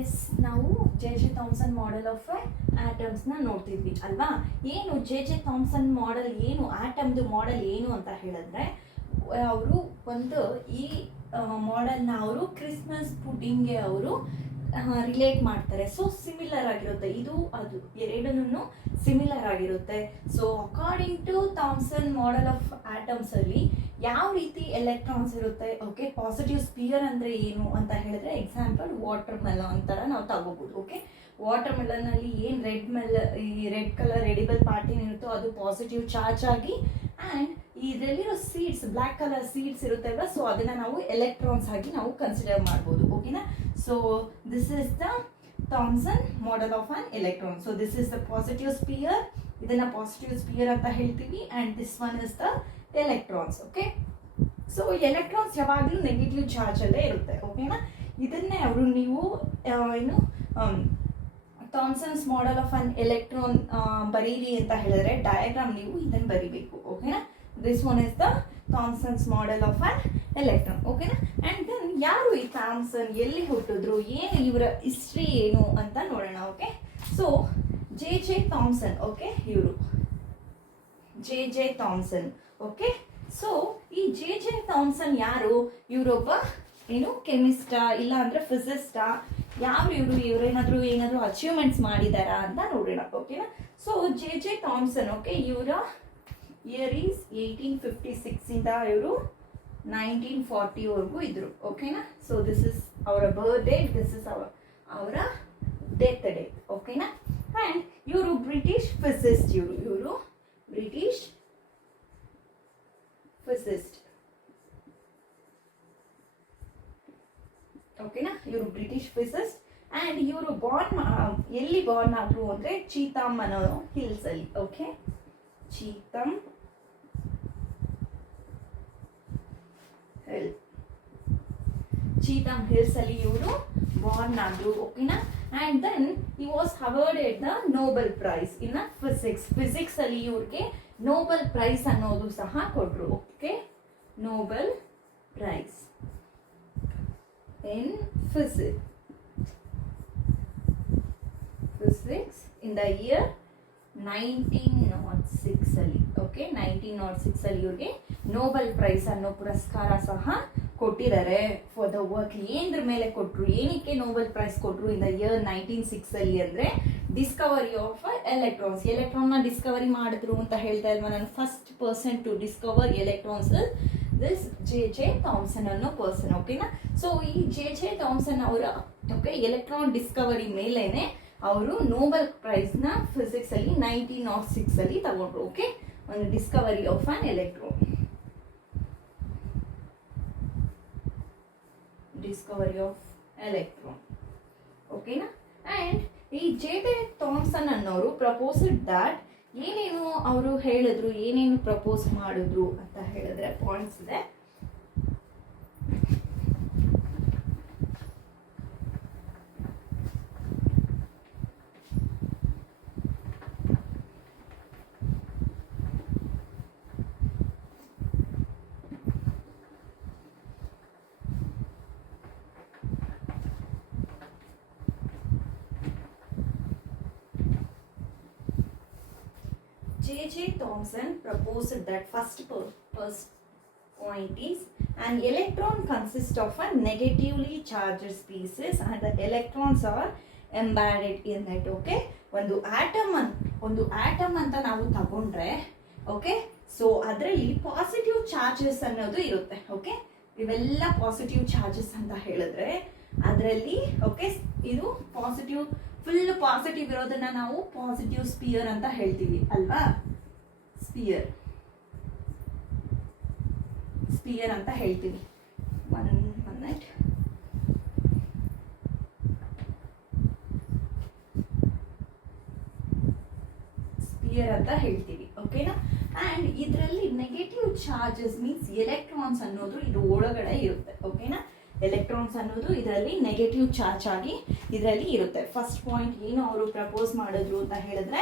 S, ನಾವು J J Thomson model of ಆಟಮ್ಸ್ನ ನೋಡ್ತಿದ್ವಿ ಅಲ್ವಾ. ಏನು ಜೆ ಜೆ ಥಾಮ್ಸನ್ ಮಾಡೆಲ್, ಏನು ಆಟಮ್ದು ಮಾಡೆಲ್ ಏನು ಅಂತ ಹೇಳಿದ್ರೆ, ಅವರು ಒಂದು ಈ ಮಾಡೆಲ್ನ ಅವರು ಕ್ರಿಸ್ಮಸ್ ಪುಡಿಂಗ್ಗೆ ಅವರು ರಿಲೇಟ್ ಮಾಡ್ತಾರೆ. ಸೊ ಸಿಮಿಲರ್ ಆಗಿರುತ್ತೆ, ಇದು ಅದು ಎರಡನ್ನೂ ಸಿಮಿಲರ್ ಆಗಿರುತ್ತೆ. So according to Thomson model of atoms ಅಲ್ಲಿ ಯಾವ ರೀತಿ ಎಲೆಕ್ಟ್ರಾನ್ಸ್ ಇರುತ್ತೆ, ಓಕೆ. ಪಾಸಿಟಿವ್ ಸ್ಪಿಯರ್ ಅಂದ್ರೆ ಏನು ಅಂತ ಹೇಳಿದ್ರೆ, ಎಕ್ಸಾಂಪಲ್ ವಾಟರ್ ಮೆಲನ್ ಅಂತರ ನಾವು ತಗೋಬಹುದು. ಓಕೆ, ವಾಟರ್ ಮೆಲನ್ ಅಲ್ಲಿ ಏನ್ ಈ ರೆಡ್ ಕಲರ್ ಎಡಿಬಲ್ ಪಾರ್ಟ್ ಏನಿರುತ್ತೋ ಅದು ಪಾಸಿಟಿವ್ ಚಾರ್ಜ್ ಆಗಿ, ಅಂಡ್ ಇದರಲ್ಲಿರೋ ಸೀಡ್ಸ್, ಬ್ಲ್ಯಾಕ್ ಕಲರ್ ಸೀಡ್ಸ್ ಇರುತ್ತಲ್ವ, ಸೊ ಅದನ್ನ ನಾವು ಎಲೆಕ್ಟ್ರಾನ್ಸ್ ಆಗಿ ನಾವು ಕನ್ಸಿಡರ್ ಮಾಡ್ಬೋದು. ಓಕೆನಾ. So this is the Thomson model of an electron. So this is the positive sphere, ಇದನ್ನ ಪಾಸಿಟಿವ್ ಸ್ಪಿಯರ್ ಅಂತ ಹೇಳ್ತೀವಿ, and this one is the electrons. Okay, so electrons ಯಾವಾಗಲೂ ನೆಗೆಟಿವ್ ಚಾರ್ಜ್ ಅಲ್ಲೇ ಇರುತ್ತೆ. ಓಕೆನಾ. ಇದನ್ನೇ ಅವರು ನೀವು ಏನು Thomson's model of an electron ಬರೀರಿ ಅಂತ ಹೇಳಿದ್ರೆ ಡಯಾಗ್ರಾಮ್ ನೀವು ಇದನ್ನು ಬರಿಬೇಕು. ಓಕೆನಾ. This one is the Thomson's model of an electron. ಓಕೆನಾ. ಅಂಡ್ ದೆನ್ ಯಾರು ಈ ಥಾಮ್ಸನ್, ಎಲ್ಲಿ ಹುಟ್ಟಿದ್ರು, ಏನು ಇವರ ಹಿಸ್ಟ್ರಿ ಏನು ಅಂತ ನೋಡೋಣ. Okay, so J J Thomson, okay, ಇವರು J J Thomson. Okay, so ಈ ಜೆ ಜೆ ಥಾಮ್ಸನ್ ಯಾರು? ಇವರೊಬ್ಬ ಏನು ಕೆಮಿಸ್ಟಾ ಇಲ್ಲ ಅಂದ್ರೆ ಫಿಸಿಸ್ಟಾ? ಏನಾದ್ರು ಅಚೀವ್ಮೆಂಟ್ಸ್ ಮಾಡಿದಾರಾ ಅಂತ ನೋಡೋಣ. ಓಕೆನಾ. So J J Thomson, okay, ಇವರ ಇಯರ್ ಈಸ್ 1856 ಇಂದ ಇವರು 1940 ವರೆಗೂ ಇದ್ರು. ಓಕೆನಾ. ಸೊ ದಿಸ್ ಇಸ್ ಅವರ ಬರ್ತ್ ಡೇಟ್, ದಿಸ್ ಇಸ್ ಅವರ ಡೆತ್ ಡೇಟ್. ಓಕೆನಾ. ಅಂಡ್ ಇವರು ಬ್ರಿಟಿಷ್ ಫಿಸಿಸ್ಟ್, ಇವರು ಬ್ರಿಟಿಷ್ ಫಿಸಿಸ್ಟ್. ಓಕೆನಾ. ಇವರು ಬ್ರಿಟಿಷ್ ಫಿಸಿಸ್ಟ್, ಅಂಡ್ ಇವರು ಎಲ್ಲಿ ಬಾರ್ನ್ ಆದ್ರು ಅಂದ್ರೆ ಚೀತಾಮ್ ಅನ್ನೋ ಹಿಲ್ಸ್ ಅಲ್ಲಿ. ಓಕೆ, ಚೀತಾಮ್ ಹಿಲ್ಸ್ ಅಲ್ಲಿ ಇವರು ಬಾರ್ನ್ ಆದ್ರು. ಓಕೆನಾ. And then he was awarded the Nobel prize in physics ಅಲ್ಲಿ ಇವ್ರಿಗೆ ನೋಬೆಲ್ ಪ್ರೈಸ್ ಅನ್ನೋದು ಸಹ ಕೊಟ್ರು. Okay, Nobel prize in physics in the year 1906 ಅಲ್ಲಿ. ಓಕೆ, 1906 ಅಲ್ಲಿ ಇವ್ರಿಗೆ ನೋಬೆಲ್ ಪ್ರೈಸ್ ಅನ್ನೋ ಪುರಸ್ಕಾರ ಸಹ ಕೊಟ್ಟಿದ್ದಾರೆ ಫಾರ್ ದ ವರ್ಕ್. ಏನ್ರ ಮೇಲೆ ಕೊಟ್ರು, ಏನಕ್ಕೆ ನೋಬೆಲ್ ಪ್ರೈಸ್ ಕೊಟ್ರು ಇನ್ ದ ಇಯರ್ 1906 ಅಲ್ಲಿ ಅಂದ್ರೆ ಡಿಸ್ಕವರಿ ಆಫ್ ಎಲೆಕ್ಟ್ರಾನ್ಸ್. ಎಲೆಕ್ಟ್ರಾನ್ ನ ಡಿಸ್ಕವರಿ ಮಾಡಿದ್ರು ಅಂತ ಹೇಳ್ತಾ ಇಲ್ವಾ ನಾನು, first person to discover electrons this J J Thomson ಅನ್ನೋ ಪರ್ಸನ್. ಓಕೆನಾ. ಸೊ ಈ ಜೆ ಜೆ ಥಾಮ್ಸನ್ ಅವರ ಓಕೆ ಎಲೆಕ್ಟ್ರಾನ್ ಡಿಸ್ಕವರಿ ಮೇಲೇನೆ ಅವರು ನೋಬೆಲ್ ಪ್ರೈಸ್ ನ ಫಿಸಿಕ್ಸ್ ಅಲ್ಲಿ 1906 ಅಲ್ಲಿ ತಗೊಂಡ್ರು. ಓಕೆ, ಒಂದು Discovery of an electron, Discovery of electron. ಓಕೆನಾ. ಅಂಡ್ ಈ ಜೆ ಜೆ ಥಾಮ್ಸನ್ ಅನ್ನೋರು ಪ್ರಪೋಸ್ಡ್ ದಟ್, ಏನೇನು ಅವರು ಹೇಳಿದ್ರು, ಏನೇನು ಪ್ರಪೋಸ್ ಮಾಡಿದ್ರು ಅಂತ ಹೇಳಿದ್ರೆ ಪಾಯಿಂಟ್ಸ್ ಇದೆ. J. J. Thomson proposed that first point is an electron consists of a negatively charged species and the electrons are embedded in it. Okay, ಒಂದು ಆಟಮ್ ಅಂತ ನಾವು ತಗೊಂಡ್ರೆ, ಓಕೆ, ಸೊ ಅದರಲ್ಲಿ ಪಾಸಿಟಿವ್ ಚಾರ್ಜಸ್ ಅನ್ನೋದು ಇರುತ್ತೆ. ಓಕೆ, ಇವೆಲ್ಲ positive charges ಅಂತ ಹೇಳಿದ್ರೆ ಅದರಲ್ಲಿ ಓಕೆ ಇದು ಪಾಸಿಟಿವ್, ಫುಲ್ ಪಾಸಿಟಿವ್ ಇರೋದನ್ನ ನಾವು ಪಾಸಿಟಿವ್ ಸ್ಪಿಯರ್ ಅಂತ ಹೇಳ್ತೀವಿ ಅಲ್ವಾ. ಸ್ಪಿಯರ್ ಅಂತ ಹೇಳ್ತೀವಿ. ಸ್ಪಿಯರ್ ಅಂತ ಹೇಳ್ತೀವಿ. ಓಕೆನಾ. ಅಂಡ್ ಇದರಲ್ಲಿ ನೆಗೆಟಿವ್ ಚಾರ್ಜಸ್ ಮೀನ್ಸ್ ಎಲೆಕ್ಟ್ರಾನ್ಸ್ ಅನ್ನೋದು ಇದು ಒಳಗಡೆ ಇರುತ್ತೆ. ಓಕೆನಾ. ಎಲೆಕ್ಟ್ರಾನ್ಸ್ ಅನ್ನೋದು ಇದರಲ್ಲಿ ನೆಗೆಟಿವ್ ಚಾರ್ಜ್ ಆಗಿ ಇದರಲ್ಲಿ ಇರುತ್ತೆ. ಫಸ್ಟ್ ಪಾಯಿಂಟ್ ಏನು ಅವರು ಪ್ರಪೋಸ್ ಮಾಡಿದ್ರು ಅಂತ ಹೇಳಿದ್ರೆ,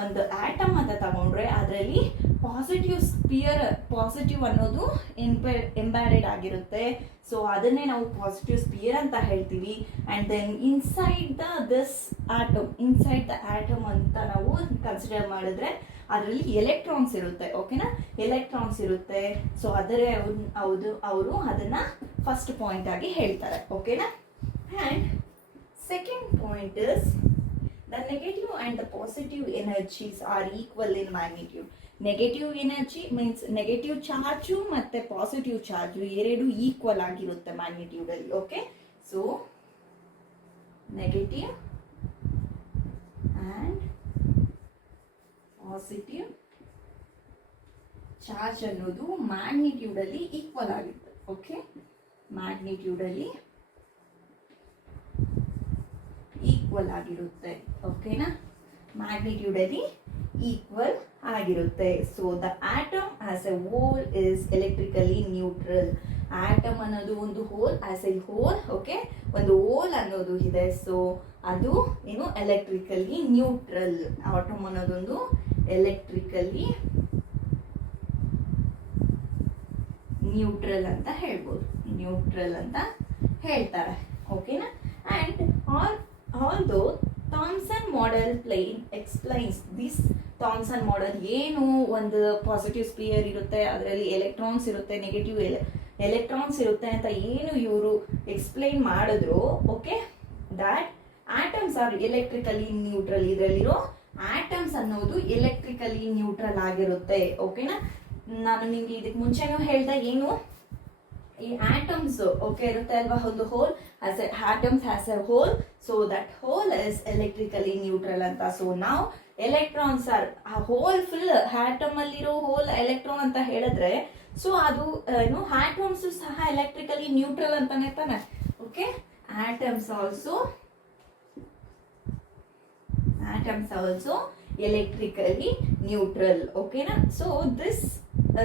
ಒಂದು ಆಟಮ್ ಅಂತ ತಗೊಂಡ್ರೆ ಅದರಲ್ಲಿ ಪಾಸಿಟಿವ್ ಅನ್ನೋದು ಎಂಬ್ಯಾಡೆಡ್ ಆಗಿರುತ್ತೆ. ಸೊ ಅದನ್ನೇ ನಾವು ಪಾಸಿಟಿವ್ ಸ್ಪಿಯರ್ ಅಂತ ಹೇಳ್ತೀವಿ. And then inside this atom ಅಂತ ನಾವು ಕನ್ಸಿಡರ್ ಮಾಡಿದ್ರೆ ಅದರಲ್ಲಿ ಎಲೆಕ್ಟ್ರಾನ್ಸ್ ಇರುತ್ತೆ. ಓಕೆನಾ, ಎಲೆಕ್ಟ್ರಾನ್ಸ್ ಇರುತ್ತೆ. ಸೊ ಅವರು ಅದನ್ನ ಫಸ್ಟ್ ಪಾಯಿಂಟ್ ಆಗಿ ಹೇಳ್ತಾರೆ. ಓಕೆನಾ. And second point is the negative and the positive energies are equal in magnitude. Negative energy means negative charge ಮತ್ತೆ ಪಾಸಿಟಿವ್ ಚಾರ್ಜು ಎರಡು ಈಕ್ವಲ್ ಆಗಿರುತ್ತೆ ಮ್ಯಾಗ್ನಿಟ್ಯೂಡ್ ಅಲ್ಲಿ. Okay, so negative and positive charge ಅನ್ನೋದು magnitude ಅಲ್ಲಿ equal ಆಗಿರುತ್ತೆ. Okay, magnitude ಅಲ್ಲಿ equal ಆಗಿರುತ್ತೆ. ಓಕೆನಾ, ಮ್ಯಾಗ್ನಿಟ್ಯೂಡ್ ಅಲ್ಲಿ ಈಕ್ವಲ್ ಆಗಿರುತ್ತೆ. So the atom as a whole is electrically neutral. Atom ಅನ್ನೋದು ಒಂದು whole, as a whole. Okay, ಒಂದು ಹೋಲ್ ಅನ್ನೋದು ಇದೆ. ಸೊ ಅದು ಏನು ಎಲೆಕ್ಟ್ರಿಕಲಿ ನ್ಯೂಟ್ರಲ್. ಆಟಮ್ ಅನ್ನೋದೊಂದು ಎಲೆಕ್ಟ್ರಿಕಲಿ ನ್ಯೂಟ್ರಲ್ ಅಂತ ಹೇಳ್ಬೋದು, ನ್ಯೂಟ್ರಲ್ ಅಂತ ಹೇಳ್ತಾರೆ. ಓಕೆನಾ. And although Thomson model explains this. Thomson model ಏನು, ಒಂದು ಪಾಸಿಟಿವ್ ಸ್ಪಿಯರ್ ಇರುತ್ತೆ, ಅದರಲ್ಲಿ ಎಲೆಕ್ಟ್ರಾನ್ಸ್ ಇರುತ್ತೆ, ನೆಗೆಟಿವ್ ಎಲೆಕ್ಟ್ರಾನ್ಸ್ ಇರುತ್ತೆ ಅಂತ ಏನು ಇವರು ಎಕ್ಸ್ಪ್ಲೈನ್ ಮಾಡಿದ್ರು. Okay, that atoms are electrically neutral. ಇದರಲ್ಲಿರೋ ಆಟಮ್ಸ್ ಅನ್ನೋದು ಎಲೆಕ್ಟ್ರಿಕಲಿ ನ್ಯೂಟ್ರಲ್ ಆಗಿರುತ್ತೆ. ಓಕೆನಾ, ನಾನು ನಿಮ್ಗೆ ಇದಕ್ಕೆ ಮುಂಚೆನೂ ಹೇಳ್ದೆ ಏನು, ಈ ಆಟಮ್ಸ್ ಓಕೆ ಇರುತ್ತೆ ಅಲ್ವಾ, ಒಂದು whole as a atoms as a whole. So that whole is electrically neutral ಅಂತ. ಸೊ ನಾವು ಎಲೆಕ್ಟ್ರಾನ್ಸ್ ಆರ್ ಆ ಹೋಲ್ ಫುಲ್ ಆಟಮ್ ಅಲ್ಲಿರೋ ಹೋಲ್ ಎಲೆಕ್ಟ್ರಾನ್ ಅಂತ ಹೇಳಿದ್ರೆ, ಸೊ ಅದು ಏನು ಆಟಮ್ಸ್ ಸಹ ಎಲೆಕ್ಟ್ರಿಕಲಿ ನ್ಯೂಟ್ರಲ್ ಅಂತಾನೆ ತಾನೆ. Okay, atoms also electrically neutral. ಓಕೆನಾ. So this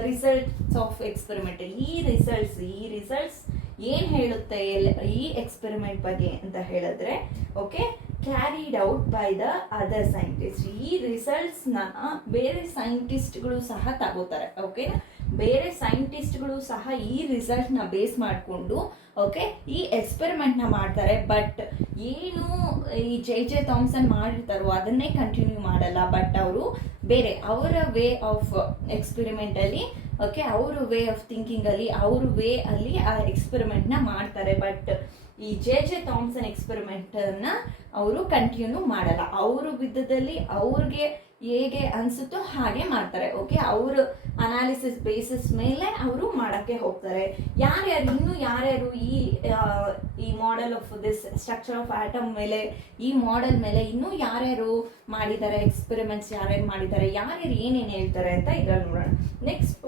results of experiment, ಈ ರಿಸಲ್ಟ್ಸ್ ಏನ್ ಹೇಳುತ್ತೆ ಈ ಎಕ್ಸ್ಪೆರಿಮೆಂಟ್ ಬಗ್ಗೆ ಅಂತ ಹೇಳಿದ್ರೆ, okay, carried out by the other scientist. ಈ ರಿಸಲ್ಟ್ಸ್ ನ ಬೇರೆ ಸೈಂಟಿಸ್ಟ್ಗಳು ಸಹ ತಗೋತಾರೆ. ಓಕೆನಾ, ಬೇರೆ ಸೈಂಟಿಸ್ಟ್ಗಳು ಸಹ ಈ ರಿಸಲ್ಟ್ ನ ಬೇಸ್ ಮಾಡಿಕೊಂಡು ಓಕೆ ಈ ಎಕ್ಸ್ಪೆರಿಮೆಂಟ್ ನ ಮಾಡ್ತಾರೆ. ಬಟ್ ಏನು ಈ ಜೆ ಥಾಮ್ಸನ್ ಮಾಡಿರ್ತಾರೋ ಅದನ್ನೇ ಕಂಟಿನ್ಯೂ ಮಾಡಲ್ಲ. ಬಟ್ ಅವರು ಬೇರೆ ಅವರ ವೇ ಆಫ್ ಎಕ್ಸ್ಪೆರಿಮೆಂಟ್ ಅಲ್ಲಿ, ಓಕೆ, ಅವ್ರ ವೇ ಆಫ್ ಥಿಂಕಿಂಗ್ ಅಲ್ಲಿ, ಅವ್ರ ವೇ ಅಲ್ಲಿ ಆ ಎಕ್ಸ್ಪೆರಿಮೆಂಟ್ ನ ಮಾಡ್ತಾರೆ. ಬಟ್ ಈ ಜೆ ಥಾಮ್ಸನ್ ಎಕ್ಸ್ಪೆರಿಮೆಂಟ್ ಅನ್ನ ಅವರು ಕಂಟಿನ್ಯೂ ಮಾಡಲ್ಲ. ಅವರು ವಿಧದಲ್ಲಿ ಅವ್ರಿಗೆ ಹೇಗೆ ಅನ್ಸುತ್ತೋ ಹಾಗೆ ಮಾಡ್ತಾರೆ. ಓಕೆ, ಅವ್ರ ಅನಾಲಿಸಿಸ್ ಬೇಸಿಸ್ ಮೇಲೆ ಅವರು ಮಾಡಕ್ಕೆ ಹೋಗ್ತಾರೆ. ಯಾರ್ಯಾರು ಈ model of this structure of atom ಮೇಲೆ, ಈ ಮಾಡೆಲ್ ಮೇಲೆ ಇನ್ನೂ ಯಾರ್ಯಾರು ಮಾಡಿದ್ದಾರೆ ಎಕ್ಸ್ಪೆರಿಮೆಂಟ್ಸ್, ಯಾರ್ಯಾರು ಮಾಡಿದ್ದಾರೆ, ಯಾರ್ಯಾರು ಏನೇನು ಹೇಳ್ತಾರೆ ಅಂತ ಇದ್ರಲ್ಲಿ ನೋಡೋಣ. ನೆಕ್ಸ್ಟ್,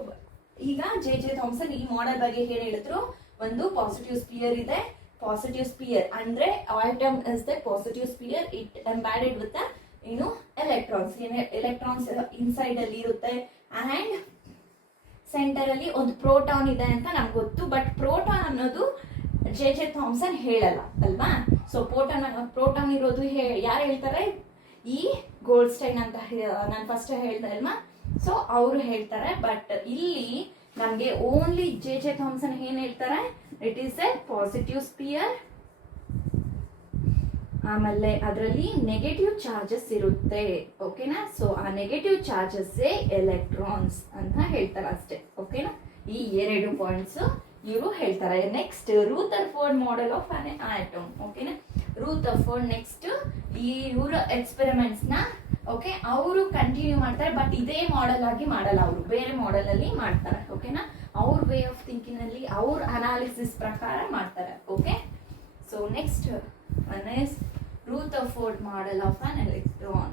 ಈಗ ಜೆ ಥಾಮ್ಸನ್ ಈ ಮಾಡೆಲ್ ಬಗ್ಗೆ ಏನ್ ಹೇಳಿದ್ರು, ಒಂದು ಪಾಸಿಟಿವ್ ಸ್ಪಿಯರ್ ಇದೆ. ಪಾಸಿಟಿವ್ ಸ್ಪಿಯರ್ ಅಂದ್ರೆ atom is the positive sphere, it embedded with ಏನು ಎಲೆಕ್ಟ್ರಾನ್ಸ್ ಇನ್ಸೈಡ್ ಅಲ್ಲಿ ಇರುತ್ತೆ. ಅಂಡ್ ಸೆಂಟರ್ ಅಲ್ಲಿ ಒಂದು ಪ್ರೋಟಾನ್ ಇದೆ ಅಂತ ನಮ್ಗೆ ಗೊತ್ತು. ಬಟ್ ಪ್ರೋಟಾನ್ ಅನ್ನೋದು ಜೆ ಥಾಮ್ಸನ್ ಹೇಳಲ್ಲ ಅಲ್ವಾ. ಸೊ ಪ್ರೋಟಾನ್ ಇರೋದು ಯಾರು ಹೇಳ್ತಾರೆ, ಈ ಗೋಲ್ಡ್ಸ್ಟೈನ್ ಅಂತ ನಾನು ಫಸ್ಟ್ ಹೇಳ್ದೆ ಅಲ್ವಾ. ಸೊ ಅವರು ಹೇಳ್ತಾರೆ. ಬಟ್ ಇಲ್ಲಿ ನಮ್ಗೆ ಓನ್ಲಿ ಜೆ ಥಾಮ್ಸನ್ ಏನ್ ಹೇಳ್ತಾರೆ, it is a positive sphere, ಆಮೇಲೆ ಅದರಲ್ಲಿ ನೆಗೆಟಿವ್ ಚಾರ್ಜಸ್ ಇರುತ್ತೆ. ಓಕೆನಾ. ಸೊ ಆ ನೆಗೆಟಿವ್ ಚಾರ್ಜಸ್ ಎಲೆಕ್ಟ್ರಾನ್ಸ್ ಅಂತ ಹೇಳ್ತಾರೆ ಅಷ್ಟೇ. ಓಕೆನಾ, ಈ ಎರಡು ಪಾಯಿಂಟ್ಸ್ ಇವರು ಹೇಳ್ತಾರೆ. Next, Rutherford model of an atom. ಓಕೆನಾ, ರೂದರ್ಫೋರ್ಡ್ ನೆಕ್ಸ್ಟ್ ಇವ್ರ ಎಕ್ಸ್ಪೆರಿಮೆಂಟ್ಸ್ ನ ಓಕೆ ಅವರು ಕಂಟಿನ್ಯೂ ಮಾಡ್ತಾರೆ. ಬಟ್ ಇದೇ ಮಾಡೆಲ್ ಆಗಿ ಮಾಡಲ್ಲ, ಅವರು ಬೇರೆ ಮಾಡೆಲ್ ಅಲ್ಲಿ ಮಾಡ್ತಾರೆ. ಓಕೆನಾ, ಅವ್ರ ವೇ ಆಫ್ ಥಿಂಕಿಂಗ್ ಅಲ್ಲಿ, ಅವ್ರ ಅನಾಲಿಸಿಸ್ ಪ್ರಕಾರ ಮಾಡ್ತಾರೆ. Okay, so next one is Rutherford model of an electron.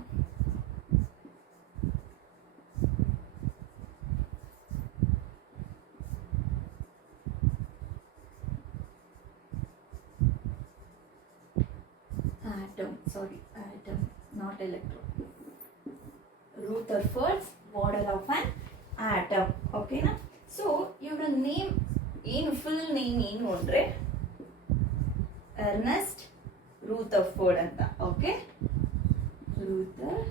Atom, not electron. Rutherford's model of an atom. Okay na. So your name full name ಏನು ಅಂದ್ರೆ ಎರ್ನೆಸ್ಟ್ ರೂದರ್ಫೋರ್ಡ್ ಅಂತ. ಓಕೆ, ರೂದರ್ಫೋರ್ಡ್.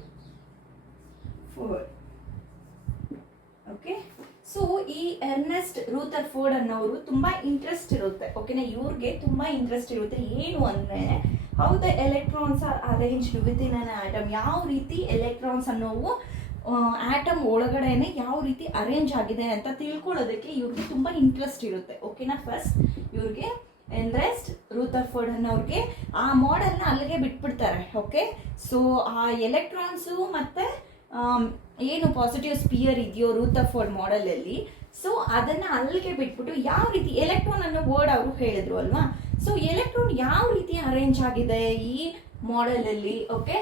ಓಕೆ, ಸೊ ಈ Ernest ರೂಥರ್ಫೋರ್ಡ್ ಅನ್ನೋರು ತುಂಬಾ interest ಇರುತ್ತೆ, ಓಕೆನಾ. ಇವ್ರಿಗೆ ತುಂಬಾ ಇಂಟ್ರೆಸ್ಟ್ ಇರುತ್ತೆ ಏನು ಅಂದ್ರೆ how the electrons are arranged with in an atom, ಯಾವ ರೀತಿ ಎಲೆಕ್ಟ್ರಾನ್ಸ್ ಅನ್ನೋವು ಆಟಮ್ ಒಳಗಡೆನೆ ಯಾವ ರೀತಿ ಅರೇಂಜ್ ಆಗಿದೆ ಅಂತ ತಿಳ್ಕೊಳ್ಳೋದಕ್ಕೆ ಇವ್ರಿಗೆ ತುಂಬಾ ಇಂಟ್ರೆಸ್ಟ್ ಇರುತ್ತೆ, ಓಕೆನಾ. ಫಸ್ಟ್ ಇವ್ರಿಗೆ ಎರ್ನೆಸ್ಟ್ ರೂಥರ್ಫೋರ್ಡ್ ಅನ್ನೋರ್ಗೆ ಆ ಮಾಡೆಲ್ನ ಅಲ್ಲಿಗೆ ಬಿಟ್ಬಿಡ್ತಾರೆ, ಓಕೆ. ಸೊ ಆ ಎಲೆಕ್ಟ್ರಾನ್ಸು ಮತ್ತೆ ಏನು ಪಾಸಿಟಿವ್ ಸ್ಪಿಯರ್ ಇದೆಯೋ ರೂಥರ್ಫೋರ್ಡ್ ಮಾಡೆಲಲ್ಲಿ, ಸೊ ಅದನ್ನ ಅಲ್ಲಿಗೆ ಬಿಟ್ಬಿಟ್ಟು ಯಾವ ರೀತಿ ಎಲೆಕ್ಟ್ರಾನ್ ಅನ್ನೋ ವರ್ಡ್ ಅವರು ಹೇಳಿದ್ರು ಅಲ್ವಾ. ಸೊ ಎಲೆಕ್ಟ್ರಾನ್ ಯಾವ ರೀತಿ ಅರೇಂಜ್ ಆಗಿದೆ ಈ ಮಾಡೆಲಲ್ಲಿ, ಓಕೆ.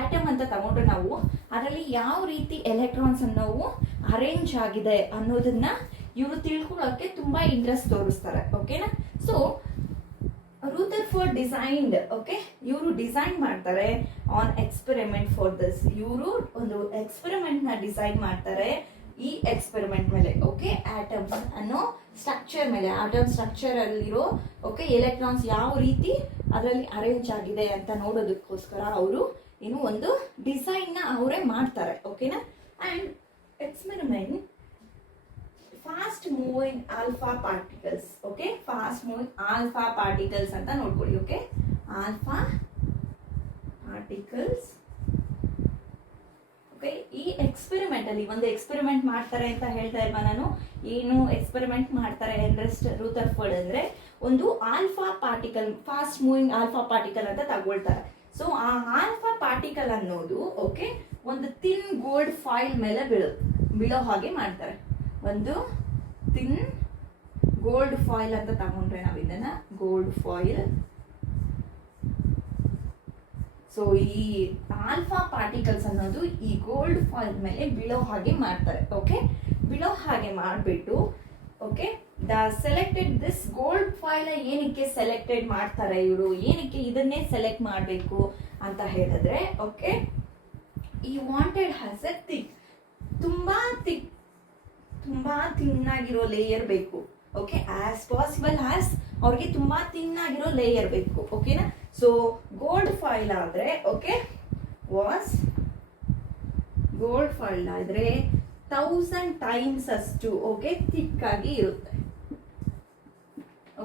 ಆಟಮ್ ಅಂತ ತಗೊಂಡ್ರೆ ನಾವು ಅದರಲ್ಲಿ ಯಾವ ರೀತಿ ಎಲೆಕ್ಟ್ರಾನ್ಸ್ ಅನ್ನೋವು ಅರೇಂಜ್ ಆಗಿದೆ ಅನ್ನೋದನ್ನ ಇವರು ತಿಳ್ಕೊಳ್ಳೋಕೆ ತುಂಬಾ ಇಂಟ್ರೆಸ್ಟ್ ತೋರಿಸ್ತಾರೆ, ಓಕೆನಾ. ಸೊ ರೂಥರ್ಫೋರ್ಡ್ ಡಿಸೈನ್ಡ್, ಓಕೆ, ಇವರು ಡಿಸೈನ್ ಮಾಡ್ತಾರೆ ಆನ್ ಎಕ್ಸ್ಪೆರಿಮೆಂಟ್ ಫಾರ್ ದಿಸ್. ಇವರು ಒಂದು ಎಕ್ಸ್ಪೆರಿಮೆಂಟ್ ನ ಡಿಸೈನ್ ಮಾಡ್ತಾರೆ ಈ ಎಕ್ಸ್ಪೆರಿಮೆಂಟ್ ಮೇಲೆ, ಓಕೆ. ಆಟಮ್ ಅನ್ನೋ ಸ್ಟ್ರಕ್ಚರ್ ಮೇಲೆ, ಆಟಮ್ ಸ್ಟ್ರಕ್ಚರ್ ಅಲ್ಲಿರೋ ಓಕೆ ಎಲೆಕ್ಟ್ರಾನ್ಸ್ ಯಾವ ರೀತಿ ಅದರಲ್ಲಿ ಅರೇಂಜ್ ಆಗಿದೆ ಅಂತ ನೋಡೋದಕ್ಕೋಸ್ಕರ ಅವರು ಏನು ಒಂದು ಡಿಸೈನ್ ನ ಅವರೇ ಮಾಡ್ತಾರೆ, ಓಕೆನಾ. And experiment fast moving alpha particles, okay. Fast moving alpha particles ಅಂತ ನೋಡ್ಕೊಳ್ಳಿ, ಓಕೆ. Alpha particles, okay. ಈ ಎಕ್ಸ್ಪೆರಿಮೆಂಟ್ ಅಲ್ಲಿ ಒಂದು ಎಕ್ಸ್ಪೆರಿಮೆಂಟ್ ಮಾಡ್ತಾರೆ ಅಂತ ಹೇಳ್ತಾ ಇಲ್ವಾ ನಾನು. ಏನು ಎಕ್ಸ್ಪೆರಿಮೆಂಟ್ ಮಾಡ್ತಾರೆ ಎರ್ನೆಸ್ಟ್ ರೂಥರ್ಫೋರ್ಡ್ ಅಂದ್ರೆ ಒಂದು alpha particle, fast moving alpha particle ಅಂತ ತಗೊಳ್ತಾರೆ. ಸೊ ಆ ಆಲ್ಫಾ ಪಾರ್ಟಿಕಲ್ ಅನ್ನೋದು ಓಕೆ ಒಂದು ಥಿನ್ ಗೋಲ್ಡ್ ಫಾಯಿಲ್ ಮೇಲೆ ಬೀಳೋ ಹಾಗೆ ಮಾಡ್ತಾರೆ. ಒಂದು ಥಿನ್ ಗೋಲ್ಡ್ ಫಾಯಿಲ್ ಅಂತ ತಗೊಂಡ್ರೆ ನಾವು ಇದನ್ನ ಗೋಲ್ಡ್ ಫಾಯಿಲ್. ಸೊ ಈ ಆಲ್ಫಾ ಪಾರ್ಟಿಕಲ್ಸ್ ಅನ್ನೋದು ಈ ಗೋಲ್ಡ್ ಫಾಯಿಲ್ ಮೇಲೆ ಬೀಳೋ ಹಾಗೆ ಮಾಡ್ತಾರೆ, ಓಕೆ. ಬೀಳೋ ಹಾಗೆ ಮಾಡಿಬಿಟ್ಟು okay the selected this gold foil ಏನಕ್ಕೆ ಸೆಲೆಕ್ಟೆಡ್ ಮಾಡ್ತಾರೆ ಇವರು, ಏನಕ್ಕೆ ಇದನ್ನೇ ಸೆಲೆಕ್ಟ್ ಮಾಡಬೇಕು ಅಂತ ಹೇಳಿದ್ರೆ ಓಕೆ ಈ ವಾಂಟೆಡ್ ಹ್ಯಾಸ್ ಎ ಥಿಕ್, ತುಂಬಾ ಥಿನ್ ಆಗಿರೋ ಲೇಯರ್ ಬೇಕು, ಓಕೆ. ಆಸ್ ಪಾಸಿಬಲ್ ಆಸ್ ಅವ್ರಿಗೆ ತುಂಬಾ ಥಿನ್ ಆಗಿರೋ ಲೇಯರ್ ಬೇಕು, ಓಕೆನಾ. ಸೊ ಗೋಲ್ಡ್ ಫಾಯಿಲ್ ಆದ್ರೆ ಓಕೆ ವಾಸ್ ಗೋಲ್ಡ್ ಫಾಯಿಲ್ ಆದ್ರೆ 1000 ಟೈಮ್ಸ್ ಅಷ್ಟು ಓಕೆ ಥಿಕ್ ಆಗಿ ಇರುತ್ತೆ,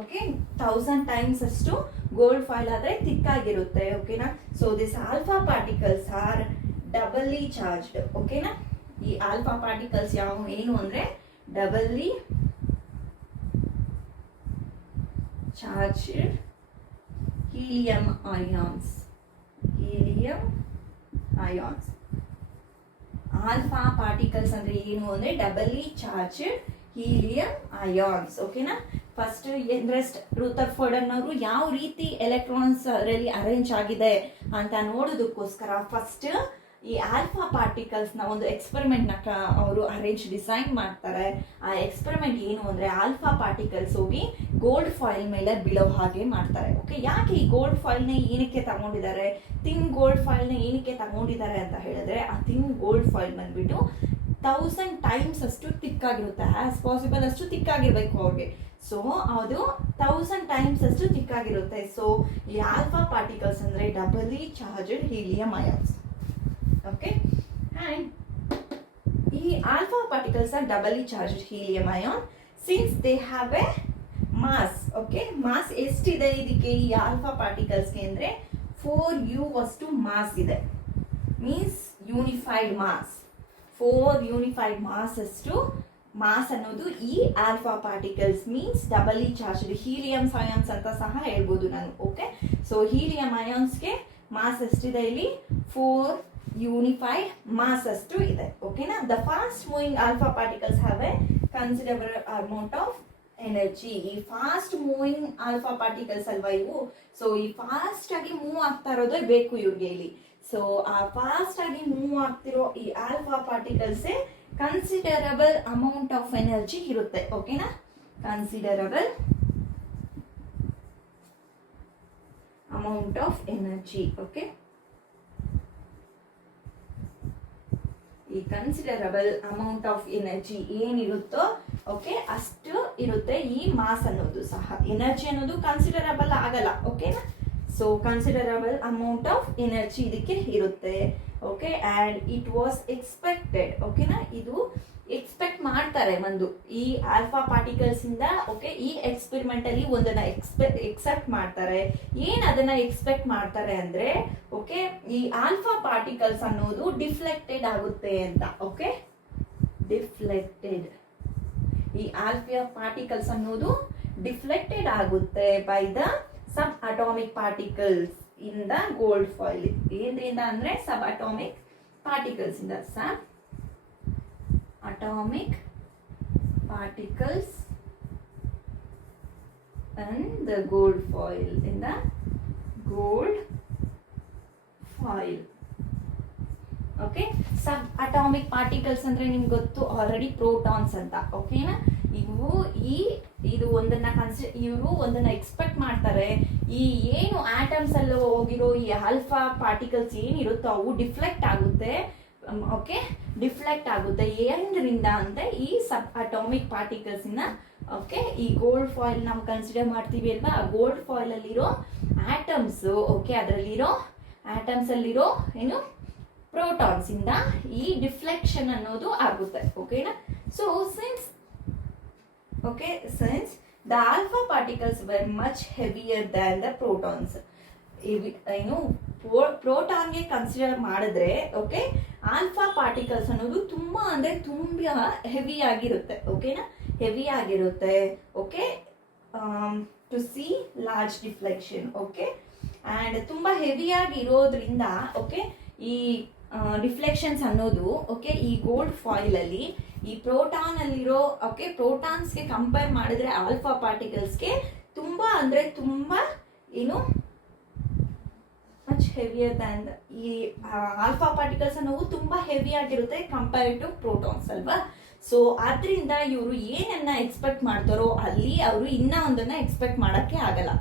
ಓಕೆ. 1000 ಟೈಮ್ಸ್ ಅಷ್ಟು ಗೋಲ್ಡ್ ಫಾಯಿಲ್ ಆದ್ರೆ ಥಿಕ್ ಆಗಿರುತ್ತೆ, ಓಕೆನಾ. So this alpha particles are doubly charged, ಓಕೆನಾ. ಈ ಆಲ್ಫಾ ಪಾರ್ಟಿಕಲ್ಸ್ ಏನು ಅಂದ್ರೆ doubly charged helium ions, alpha particles ಅಂದ್ರೆ ಏನು ಅಂದ್ರೆ ಡಬಲಿ ಚಾರ್ಜ್ಡ್ ಹೀಲಿಯಂ ಅಯಾನ್ಸ್, ಓಕೆನಾ. ಫಸ್ಟ್ ಎರ್ನೆಸ್ಟ್ ರೂಥರ್ಫೋರ್ಡ್ ಅನ್ನೋರು ಯಾವ ರೀತಿ ಎಲೆಕ್ಟ್ರಾನ್ಸ್ ಅದರಲ್ಲಿ ಅರೇಂಜ್ ಆಗಿದೆ ಅಂತ ನೋಡೋದಕ್ಕೋಸ್ಕರ ಫಸ್ಟ್ ಈ ಆಲ್ಫಾ ಪಾರ್ಟಿಕಲ್ಸ್ ನ ಒಂದು ಎಕ್ಸ್ಪೆರಿಮೆಂಟ್ ನ ಅವರು ಅರೇಂಜ್ ಡಿಸೈನ್ ಮಾಡ್ತಾರೆ. ಆ ಎಕ್ಸ್ಪೆರಿಮೆಂಟ್ ಏನು ಅಂದ್ರೆ ಆಲ್ಫಾ ಪಾರ್ಟಿಕಲ್ಸ್ ಹೋಗಿ ಗೋಲ್ಡ್ ಫಾಯಿಲ್ ಮೇಲೆ ಬೀಳೋ ಹಾಗೆ ಮಾಡ್ತಾರೆ, ಓಕೆ. ಯಾಕೆ ಈ ಗೋಲ್ಡ್ ಫಾಯಿಲ್ ನ ಏನಕ್ಕೆ ತಗೊಂಡಿದ್ದಾರೆ, ಥಿನ್ ಗೋಲ್ಡ್ ಫಾಯಿಲ್ ನ ಏನಕ್ಕೆ ತಗೊಂಡಿದ್ದಾರೆ ಅಂತ ಹೇಳಿದ್ರೆ ಆ ಥಿನ್ ಗೋಲ್ಡ್ ಫಾಯಿಲ್ ಬಂದ್ಬಿಟ್ಟು 1000 ಟೈಮ್ಸ್ ಅಷ್ಟು ಥಿಕ್ ಆಗಿರುತ್ತೆ, ಆಸ್ ಪಾಸಿಬಲ್ ಅಷ್ಟು ಥಿಕ್ ಆಗಿರ್ಬೇಕು ಅವ್ರಿಗೆ. ಸೊ ಅದು 1000 ಟೈಮ್ಸ್ ಅಷ್ಟು ಥಿಕ್ ಆಗಿರುತ್ತೆ. ಸೊ ಈ ಆಲ್ಫಾ ಪಾರ್ಟಿಕಲ್ಸ್ ಅಂದ್ರೆ doubly charged helium ions, okay. And ಈ alpha particles are doubly charged helium ion since they have a mass, okay. Mass ಎಷ್ಟಿದೆ ಇದಕ್ಕೆ ಈ ಆಲ್ಫಾ ಪಾರ್ಟಿಕಲ್ಸ್ಗೆ ಅಂದ್ರೆ 4u ಅಷ್ಟು ಮಾಸ್ ಇದೆ, means unified mass. 4 unified mass ಅಷ್ಟು ಮಾಸ್ ಅನ್ನೋದು ಈ alpha particles means doubly charged helium ions ಅಂತ ಸಹ ಹೇಳ್ಬೋದು ನಾನು, ಓಕೆ. ಸೊ ಹೀಲಿಯಂ ಅಯಾನ್ಸ್ಗೆ ಮಾಸ್ ಎಷ್ಟಿದೆ ಇಲ್ಲಿ 4 ಯೂನಿಫೈಡ್ ಮಾಸ್ ಅಷ್ಟು ಇದೆ, ಓಕೆನಾ. The fast moving alpha particles have a considerable amount of energy. ಈ ಫಾಸ್ಟ್ ಮೂವಿಂಗ್ ಆಲ್ಫಾ ಪಾರ್ಟಿಕಲ್ಸ್ ಅಲ್ವಾ ಇವು, ಸೊ ಈ ಫಾಸ್ಟ್ ಆಗಿ ಮೂವ್ ಆಗ್ತಾ ಇರೋದೇ ಬೇಕು ಇವ್ರಿಗೆ ಇಲ್ಲಿ. ಸೊ ಆ ಫಾಸ್ಟ್ ಆಗಿ ಮೂವ್ ಆಗ್ತಿರೋ ಈ alpha particles considerable amount of energy ಇರುತ್ತೆ, ಓಕೆನಾ. Considerable amount of energy, okay. ಈ ಕನ್ಸಿಡರಬಲ್ ಅಮೌಂಟ್ ಆಫ್ ಎನರ್ಜಿ ಏನಿರುತ್ತೋ ಓಕೆ ಅಷ್ಟು ಇರುತ್ತೆ ಈ ಮಾಸ್ ಅನ್ನೋದು ಸಹ. ಎನರ್ಜಿ ಅನ್ನೋದು ಕನ್ಸಿಡರಬಲ್ ಆಗಲ್ಲ, ಓಕೆನಾ. So considerable amount of energy ಇದಕ್ಕೆ ಇರುತ್ತೆ, okay and it was expected. ಓಕೆನಾ, ಇದು ಎಕ್ಸ್ಪೆಕ್ಟ್ ಮಾಡ್ತಾರೆ ಒಂದು ಈ ಆಲ್ಫಾ ಪಾರ್ಟಿಕಲ್ಸ್ ಇಂದ. ಓಕೆ, ಈ ಎಕ್ಸ್ಪೆರಿಮೆಂಟ್ ಅಲ್ಲಿ ಒಂದನ್ನ ಎಕ್ಸೆಪ್ಟ್ ಮಾಡ್ತಾರೆ. ಏನ್ ಅದನ್ನ ಎಕ್ಸ್ಪೆಕ್ಟ್ ಮಾಡ್ತಾರೆ ಅಂದ್ರೆ, ಓಕೆ, ಈ ಆಲ್ಫಾ ಪಾರ್ಟಿಕಲ್ಸ್ ಅನ್ನೋದು ಡಿಫ್ಲೆಕ್ಟೆಡ್ ಆಗುತ್ತೆ ಅಂತ. ಓಕೆ, ಡಿಫ್ಲೆಕ್ಟೆಡ್, ಈ ಆಲ್ಫಾ ಪಾರ್ಟಿಕಲ್ಸ್ ಅನ್ನೋದು ಡಿಫ್ಲೆಕ್ಟೆಡ್ ಆಗುತ್ತೆ by the sub atomic particles in the gold foil. ಏನ್ರಿಂದ ಅಂದ್ರೆ ಸಬ್ ಅಟಾಮಿಕ್ ಪಾರ್ಟಿಕಲ್ಸ್ ಇಂದ, sub atomic particles and the gold foil, in the gold foil. Okay, sub atomic particles ಅಂದ್ರೆ ನಿಮ್ಗೆ ಗೊತ್ತು already, protons ಅಂತ. ಓಕೆನಾ, ಇದು ಒಂದನ್ನ ಇವರು ಒಂದನ್ನ ಎಕ್ಸ್ಪೆಕ್ಟ್ ಮಾಡ್ತಾರೆ. ಈ ಏನು ಆಟಮ್ಸ್ ಅಲ್ಲಿ ಹೋಗಿರೋ ಈ ಆಲ್ಫಾ ಪಾರ್ಟಿಕಲ್ಸ್ ಏನಿರುತ್ತೋ ಅವು ಡಿಫ್ಲೆಕ್ಟ್ ಆಗುತ್ತೆ. ಓಕೆ, ಡಿಫ್ಲೆಕ್ಟ್ ಆಗುತ್ತೆ ಏನರಿಂದ ಅಂದ್ರೆ ಈ ಸಬ್ ಅಟಾಮಿಕ್ ಪಾರ್ಟಿಕಲ್ಸ್ ಇಂದ. ಓಕೆ, ಈ ಗೋಲ್ಡ್ ಫಾಯಿಲ್ ನಾವು ಕನ್ಸಿಡರ್ ಮಾಡ್ತೀವಿ ಅಲ್ವಾ, ಆ ಗೋಲ್ಡ್ ಫಾಯಿಲ್ ಅಲ್ಲಿರೋ ಆಟಮ್ಸ್, ಓಕೆ, ಅದರಲ್ಲಿರೋ ಆಟಮ್ಸ್ ಅಲ್ಲಿರೋ ಏನು ಪ್ರೋಟಾನ್ಸ್ ಇಂದ ಈ ಡಿಫ್ಲೆಕ್ಷನ್ ಅನ್ನೋದು ಆಗುತ್ತೆ. ಓಕೆನಾ, so since the alpha particles were much heavier than the protons. ಏನು ಪ್ರೋಟಾನ್ಗೆ ಕನ್ಸಿಡರ್ ಮಾಡಿದ್ರೆ, ಓಕೆ, ಆಲ್ಫಾ ಪಾರ್ಟಿಕಲ್ಸ್ ಅನ್ನೋದು ತುಂಬಾ ಅಂದ್ರೆ ತುಂಬಾ ಹೆವಿ ಆಗಿರುತ್ತೆ. ಓಕೆನಾ, ಹೆವಿ ಆಗಿರುತ್ತೆ. Okay, to see large deflection. Okay, and ತುಂಬಾ ಹೆವಿಯಾಗಿ ಇರೋದ್ರಿಂದ, ಓಕೆ, ಈ ರಿಫ್ಲೆಕ್ಷನ್ಸ್ ಅನ್ನೋದು, ಓಕೆ, ಈ ಗೋಲ್ಡ್ ಫಾಯಿಲ್ ಅಲ್ಲಿ ಈ ಪ್ರೋಟಾನ್ ಅಲ್ಲಿರೋ, ಓಕೆ, ಪ್ರೋಟಾನ್ಸ್ಗೆ ಕಂಪೇರ್ ಮಾಡಿದ್ರೆ ಆಲ್ಫಾ ಪಾರ್ಟಿಕಲ್ಸ್ಗೆ ತುಂಬಾ ಅಂದ್ರೆ ತುಂಬಾ ಏನು ಮಚ್ ಹೆವಿಯರ್ ದ್ಯಾನ್ ಈ ಆಲ್ಫಾ ಪಾರ್ಟಿಕಲ್ಸ್ ಅನ್ನೋವು ತುಂಬಾ ಹೆವಿ ಆಗಿರುತ್ತೆ ಕಂಪೇರ್ಡ್ ಟು ಪ್ರೋಟಾನ್ಸ್ ಅಲ್ವಾ. ಸೊ ಆದ್ರಿಂದ ಇವರು ಏನನ್ನ ಎಕ್ಸ್ಪೆಕ್ಟ್ ಮಾಡ್ತಾರೋ ಅಲ್ಲಿ ಅವರು ಇನ್ನ ಒಂದನ್ನ ಎಕ್ಸ್ಪೆಕ್ಟ್ ಮಾಡಕ್ಕೆ ಆಗಲ್ಲ.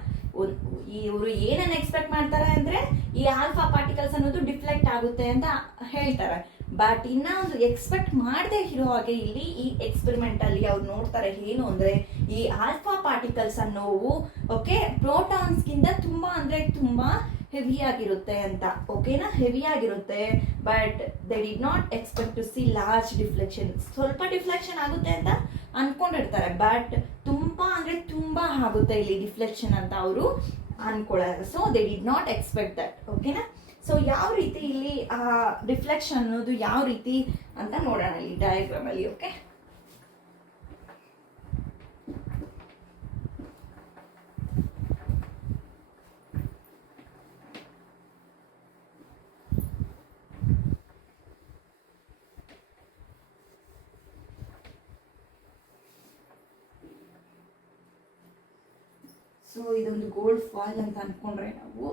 ಇವರು ಏನನ್ನ ಎಕ್ಸ್ಪೆಕ್ಟ್ ಮಾಡ್ತಾರೆ ಅಂದ್ರೆ ಈ ಆಲ್ಫಾ ಪಾರ್ಟಿಕಲ್ಸ್ ಅನ್ನೋದು ಡಿಫ್ಲೆಕ್ಟ್ ಆಗುತ್ತೆ ಅಂತ ಹೇಳ್ತಾರೆ. ಬಟ್ ಇನ್ನ ಒಂದು ಎಕ್ಸ್ಪೆಕ್ಟ್ ಮಾಡದೆ ಇರೋ ಹಾಗೆ ಇಲ್ಲಿ ಈ ಎಕ್ಸ್ಪೆರಿಮೆಂಟ್ ಅಲ್ಲಿ ಅವ್ರು ನೋಡ್ತಾರೆ ಏನು ಅಂದ್ರೆ ಈ ಆಲ್ಫಾ ಪಾರ್ಟಿಕಲ್ಸ್ ಅನ್ನೋವು, ಓಕೆ, ಪ್ರೋಟಾನ್ಸ್ಗಿಂತ ತುಂಬಾ ಅಂದ್ರೆ ತುಂಬಾ ಹೆವಿ ಆಗಿರುತ್ತೆ ಅಂತ. ಓಕೆನಾ, ಹೆವಿ ಆಗಿರುತ್ತೆ. But they did not expect to see large deflection. ಸ್ವಲ್ಪ ಡಿಫ್ಲೆಕ್ಷನ್ ಆಗುತ್ತೆ ಅಂತ ಅನ್ಕೊಂಡಿರ್ತಾರೆ, ಬಟ್ ತುಂಬಾ ಅಂದ್ರೆ ತುಂಬಾ ಆಗುತ್ತೆ ಇಲ್ಲಿ ಡಿಫ್ಲೆಕ್ಷನ್ ಅಂತ ಅವರು ಅನ್ಕೊಳ್ಳೋದು. So they did not expect that. ಓಕೆನಾ, ಸೊ ಯಾವ ರೀತಿ ಇಲ್ಲಿ ಆ ರಿಫ್ಲೆಕ್ಷನ್ ಅನ್ನೋದು ಯಾವ ರೀತಿ ಅಂತ ನೋಡೋಣ ಇಲ್ಲಿ ಡಯಾಗ್ರಾಮ್ ಅಲ್ಲಿ. ಓಕೆ, ಸೊ ಇದೊಂದು ಗೋಲ್ಡ್ ಫಾಯಿಲ್ ಅಂತ ಅನ್ಕೊಂಡ್ರೆ ನಾವು,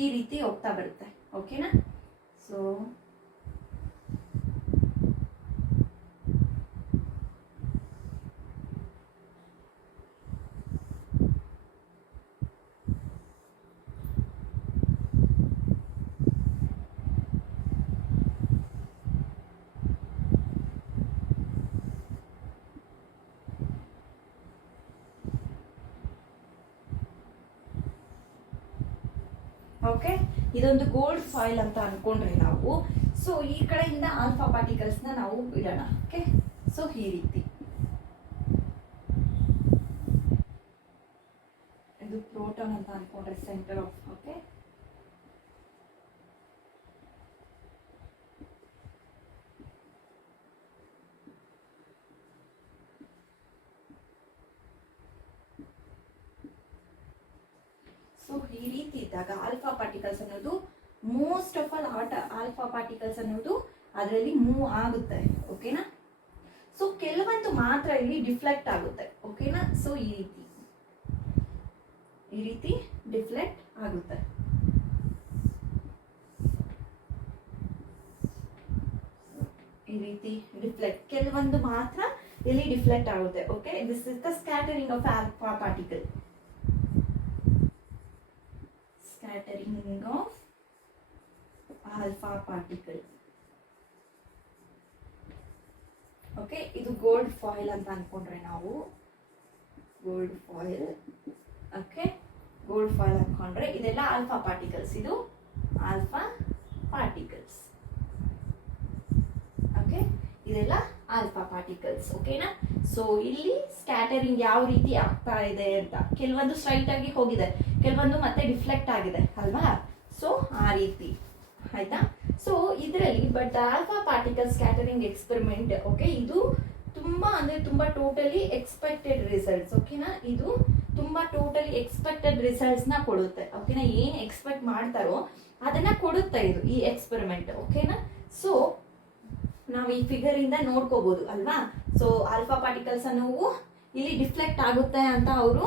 ಈ ರೀತಿ ಹೋಗ್ತಾ ಬರುತ್ತೆ. ಓಕೆನಾ, ಸೊ ಓಕೆ, ಇದೊಂದು ಗೋಲ್ಡ್ ಫಾಯಿಲ್ ಅಂತ ಅನ್ಕೊಂಡ್ರೆ ನಾವು, ಸೊ ಈ ಕಡೆಯಿಂದ ಆಲ್ಫಾ ಪಾರ್ಟಿಕಲ್ಸ್ ನ ನಾವು ಇಡೋಣ. ಓಕೆ, ಸೊ ಈ ರೀತಿ ಇದು ಪ್ರೋಟಾನ್ ಅಂತ ಅನ್ಕೊಂಡ್ರೆ ಸೆಂಟರ್ ಆಫ್. ಓಕೆ, ಸೊ ಈ ರೀತಿ ಇದ್ದಾಗ ಆಲ್ಫಾ ಪಾರ್ಟಿಕಲ್ಸ್ ಅನ್ನೋದು most of all alpha particles ಅನ್ನೋದು ಅದರಲ್ಲಿ ಮೂವ್ ಆಗುತ್ತೆ. ಓಕೆನಾ, ಸೊ ಕೆಲವೊಂದು ಮಾತ್ರ ಇಲ್ಲಿ ಡಿಫ್ಲೆಕ್ಟ್ ಆಗುತ್ತೆ. ಓಕೆನಾ, ಸೊ ಈ ರೀತಿ ಡಿಫ್ಲೆಕ್ಟ್ ಆಗುತ್ತೆ. ಈ ರೀತಿ ಡಿಫ್ಲೆಕ್ಟ್ ಕೆಲವೊಂದು ಮಾತ್ರ ಇಲ್ಲಿ ಡಿಫ್ಲೆಕ್ಟ್ ಆಗುತ್ತೆ. Okay, this is the scattering of alpha particle. scattering of alpha particle. Okay, ಇದು ಗೋಲ್ಡ್ ಫಾಯಿಲ್ ಅಂತ ಅನ್ಕೊಂಡ್ರೆ ನಾವು gold foil. Okay, gold foil ಅನ್ಕೊಂಡ್ರೆ ಇದೆಲ್ಲ ಆಲ್ಫಾ ಪಾರ್ಟಿಕಲ್ಸ್. ಇದು ಆಲ್ಫಾ ಪಾರ್ಟಿಕಲ್ಸ್. ಓಕೆ, ಇದೆಲ್ಲ ಆಲ್ಫಾ ಪಾರ್ಟಿಕಲ್ಸ್. ಓಕೆನಾ? ಸೊ ಇಲ್ಲಿ ಸ್ಕ್ಯಾಟರಿಂಗ್ ಯಾವ ರೀತಿ ಆಗ್ತಾ ಇದೆ ಅಂತ, ಕೆಲವೊಂದು ಸ್ಟ್ರೈಟ್ ಆಗಿ ಹೋಗಿದೆ, ಕೆಲವೊಂದು ಮತ್ತೆ ಡಿಫ್ಲೆಕ್ಟ್ ಆಗಿದೆ ಅಲ್ವಾ? ಸೊ ಆ ರೀತಿ ಆಯ್ತಾ? ಸೊ ಇದರಲ್ಲಿ but alpha particle scattering experiment, okay, ಇದು ತುಂಬಾ ಅಂದ್ರೆ ತುಂಬಾ ಟೋಟಲಿ ಎಕ್ಸ್ಪೆಕ್ಟೆಡ್ ರಿಸಲ್ಟ್ಸ್. ಓಕೆನಾ? ಇದು ತುಂಬಾ ಟೋಟಲಿ ಎಕ್ಸ್ಪೆಕ್ಟೆಡ್ ರಿಸಲ್ಟ್ಸ್ ನ ಕೊಡುತ್ತೆ. ಓಕೆನಾ? ಏನ್ ಎಕ್ಸ್ಪೆಕ್ಟ್ ಮಾಡ್ತಾರೋ ಅದನ್ನ ಕೊಡುತ್ತೆ ಇದು ಈ ಎಕ್ಸ್ಪೆರಿಮೆಂಟ್. ಓಕೆನಾ? ಸೊ ನಾವು ಈ ಫಿಗರ್ ಇಂದ ನೋಡ್ಕೋಬಹುದು ಅಲ್ವಾ? ಸೊ ಆಲ್ಫಾ ಪಾರ್ಟಿಕಲ್ಸ್ ಅನ್ನೋವು ಇಲ್ಲಿ ಡಿಫ್ಲೆಕ್ಟ್ ಆಗುತ್ತೆ ಅಂತ ಅವರು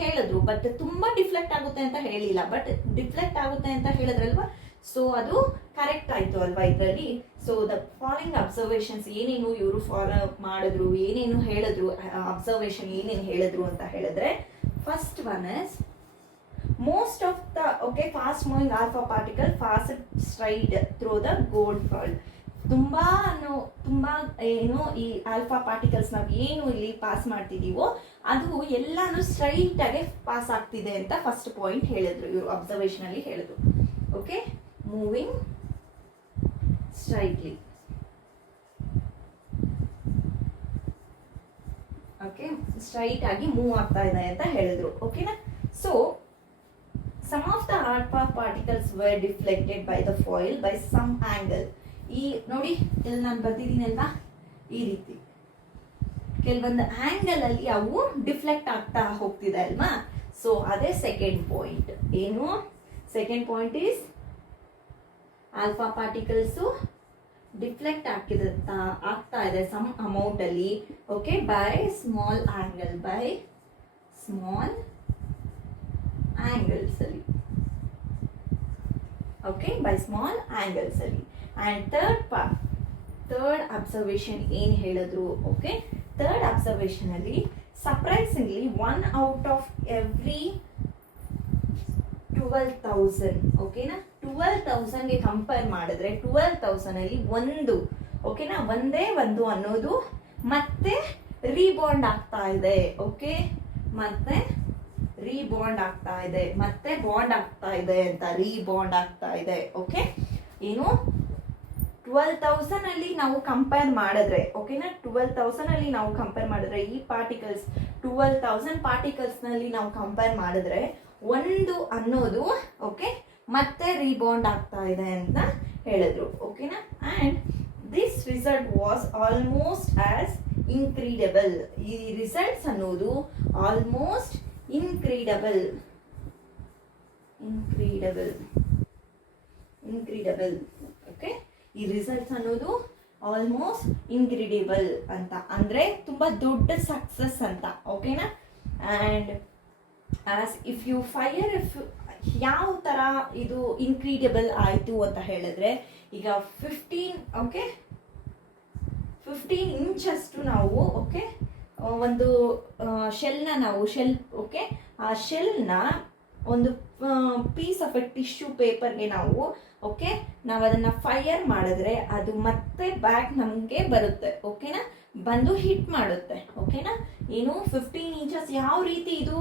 ಹೇಳಿದ್ರು, ಬಟ್ ತುಂಬಾ ಡಿಫ್ಲೆಕ್ಟ್ ಆಗುತ್ತೆ ಅಂತ ಹೇಳಿಲ್ಲ, ಬಟ್ ಡಿಫ್ಲೆಕ್ಟ್ ಆಗುತ್ತೆ ಅಂತ ಹೇಳಿದ್ರಲ್ವಾ? ಸೊ ಅದು ಕರೆಕ್ಟ್ ಆಯ್ತು ಅಲ್ವಾ ಇದರಲ್ಲಿ? ಸೊ ದ ಫಾಲೋಯಿಂಗ್ ಅಬ್ಸರ್ವೇಷನ್ಸ್ ಏನೇನು ಇವರು ಫಾಲೋ ಮಾಡಿದ್ರು, ಏನೇನು ಹೇಳಿದ್ರು, ಅಬ್ಸರ್ವೇಷನ್ ಏನೇನು ಹೇಳಿದ್ರು ಅಂತ ಹೇಳಿದ್ರೆ, first one is most of the fast moving alpha particle fast stride through the gold foil. ತುಂಬಾ ಏನು ಈ ಆಲ್ಫಾ ಪಾರ್ಟಿಕಲ್ಸ್ ನಾವು ಏನು ಇಲ್ಲಿ ಪಾಸ್ ಮಾಡ್ತಿದೀವೋ ಅದು ಎಲ್ಲಾನು ಸ್ಟ್ರೈಟ್ ಆಗಿ ಪಾಸ್ ಆಗ್ತಿದೆ ಅಂತ ಫಸ್ಟ್ ಪಾಯಿಂಟ್ ಹೇಳಿದ್ರು ಇವರು, ಅಬ್ಸರ್ವೇಷನ್ ಅಲ್ಲಿ ಹೇಳಿದ್ರು. Okay, moving straightly. Okay, straight ಆಗಿ ಮೂವ್ ಆಗ್ತಾ ಇದೆ ಅಂತ ಹೇಳಿದ್ರು. ಓಕೆನಾ? So some of the alpha particles were deflected by the foil by some angle. ಈ ನೋಡಿ ಇಲ್ಲಿ ನಾನು ಬರ್ತಿದ್ದೀನಿ ಅಲ್ವಾ, ಈ ರೀತಿ ಕೆಲವೊಂದು ಆಂಗಲ್ ಅಲ್ಲಿ ಅವು ಡಿಫ್ಲೆಕ್ಟ್ ಆಗ್ತಾ ಹೋಗ್ತಿದೆ ಅಲ್ವಾ? ಸೊ ಅದೇ ಸೆಕೆಂಡ್ ಪಾಯಿಂಟ್. ಏನು second point is alpha particles deflect ಆಗ್ತಾ ಇದೆ ಸಮ್ ಅಮೌಂಟ್ ಅಲ್ಲಿ. Okay, by small angle, by small angles ಅಲ್ಲಿ. ಓಕೆ, ಬೈ ಸ್ಮಾಲ್ ಆಂಗಲ್ಸ್ ಅಲ್ಲಿ. ಅಂಡ್ ಥರ್ಡ್ ಅಬ್ಸರ್ವೇಷನ್ ಏನ್ ಹೇಳಿದ್ರು? ಓಕೆ, ಥರ್ಡ್ ಅಬ್ಸರ್ವೇಷನ್ ಅಲ್ಲಿ ಸರ್ಪ್ರೈಸಿಂಗ್ಲಿ 1 out of every 12,000. ಓಕೆನಾ? 12,000 ಗೆ ಕಂಪೇರ್ ಮಾಡಿದ್ರೆ 12,000 ಅಲ್ಲಿ ಒಂದು, ಓಕೆನಾ, ಒಂದೇ ಒಂದು ಅನ್ನೋದು ಮತ್ತೆ ರೀಬಾಂಡ್ ಆಗ್ತಾ ಇದೆ. ಓಕೆ, ಮತ್ತೆ ರೀಬಾಂಡ್ ಆಗ್ತಾ ಇದೆ, ಮತ್ತೆ ಬಾಂಡ್ ಆಗ್ತಾ ಇದೆ ಅಂತ, ರೀಬಾಂಡ್ ಆಗ್ತಾ ಇದೆ. ಓಕೆ, ಏನು 12,000 ಅಲ್ಲಿ ನಾವು ಕಂಪೇರ್ ಮಾಡಿದ್ರೆ, ಓಕೆನಾ, 12,000 ಅಲ್ಲಿ ನಾವು ಕಂಪೇರ್ ಮಾಡಿದ್ರೆ ಈ ಪಾರ್ಟಿಕಲ್ಸ್ 12,000 ಪಾರ್ಟಿಕಲ್ಸ್ ನಲ್ಲಿ ನಾವು ಕಂಪೇರ್ ಮಾಡಿದ್ರೆ ಒಂದು ಅನ್ನೋದು ಓಕೆ ಮತ್ತೆ ರೀಬೌಂಡ್ ಆಗ್ತಾ ಇದೆ ಅಂತ ಹೇಳಿದ್ರು. ಓಕೆನಾ? And this result was almost as incredible. ಈ ರಿಸಲ್ಟ್ಸ್ ಅನ್ನೋದು ಆಲ್ಮೋಸ್ಟ್ ಇನ್ಕ್ರೀಡಬಲ್ ಓಕೆ, ಈ ರಿಸಲ್ಟ್ಸ್ ಅನ್ನೋದು ಆಲ್ಮೋಸ್ಟ್ ಇನ್ಕ್ರೆಡಿಬಲ್ ಅಂತ, ಅಂದ್ರೆ ತುಂಬಾ ದೊಡ್ಡ ಸಕ್ಸಸ್ ಅಂತ. ಓಕೆನಾ? And as if you fire, if ಯಾವ ತರ ಇದು ಇನ್ಕ್ರೆಡಿಬಲ್ ಆಯ್ತು ಅಂತ ಹೇಳಿದ್ರೆ, ಈಗ 15 ಇಂಚಷ್ಟು ನಾವು ಓಕೆ ಒಂದು ಶೆಲ್ನ ನಾವು ಓಕೆ ಆ ಶೆಲ್ನ ಒಂದು ಪೀಸ್ ಆಫ್ ಎ ಟಿಶ್ಯೂ ಪೇಪರ್ಗೆ ನಾವು ಓಕೆ ನಾವು ಅದನ್ನ ಫೈರ್ ಮಾಡಿದ್ರೆ ಅದು ಮತ್ತೆ ಬ್ಯಾಕ್ ನಮಗೆ ಬರುತ್ತೆ. ಓಕೆನಾ? ಬಂದು ಹಿಟ್ ಮಾಡುತ್ತೆ. ಓಕೆನಾ? ಏನು 15 ಇಂಚಸ್ ಯಾವ ರೀತಿ ಇದು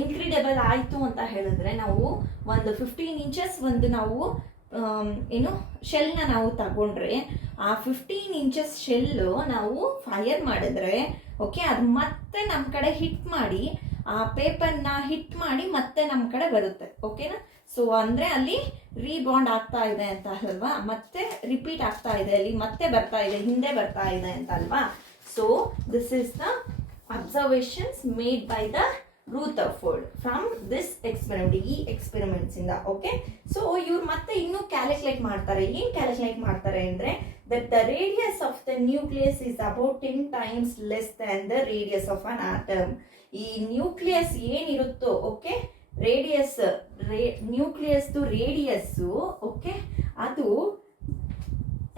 ಇನ್ಕ್ರೆಡಿಬಲ್ ಆಯ್ತು ಅಂತ ಹೇಳಿದ್ರೆ, ನಾವು ಒಂದು 15 ಇಂಚಸ್ ಒಂದು ನಾವು ಏನು ಶೆಲ್ನ ನಾವು ತಗೊಂಡ್ರೆ ಆ 15 ಇಂಚಸ್ ಶೆಲ್ ನಾವು ಫೈರ್ ಮಾಡಿದ್ರೆ ಓಕೆ ಅದು ಮತ್ತೆ ನಮ್ಮ ಕಡೆ ಹಿಟ್ ಮಾಡಿ ಆ ಪೇಪರ್ನ ಹಿಟ್ ಮಾಡಿ ಮತ್ತೆ ನಮ್ಮ ಕಡೆ ಬರುತ್ತೆ. ಓಕೆನಾ? ಸೊ ಅಂದ್ರೆ ಅಲ್ಲಿ ರೀಬಾಂಡ್ ಆಗ್ತಾ ಇದೆ ಅಂತ ಅಲ್ವಾ, ಮತ್ತೆ ರಿಪೀಟ್ ಆಗ್ತಾ ಇದೆ, ಅಲ್ಲಿ ಮತ್ತೆ ಬರ್ತಾ ಇದೆ, ಹಿಂದೆ ಬರ್ತಾ ಇದೆ ಅಂತ ಅಲ್ವಾ. So this is the observations made by the Rutherford from this experiment, ಈ ಎಕ್ಸ್ಪೆರಿಮೆಂಟ್ಸ್ ಇಂದ. ಓಕೆ, ಸೊ ಇವ್ರು ಮತ್ತೆ ಇನ್ನೂ ಕ್ಯಾಲ್ಕುಲೇಟ್ ಮಾಡ್ತಾರೆ. ಏನ್ ಕ್ಯಾಲ್ಕುಲೇಟ್ ಮಾಡ್ತಾರೆ ಅಂದ್ರೆ, that the radius of the nucleus is about 10 times less than the radius of an atom. ಈ ನ್ಯೂಕ್ಲಿಯಸ್ ಏನಿರುತ್ತೋ okay radius nucleus radius okay ಅದು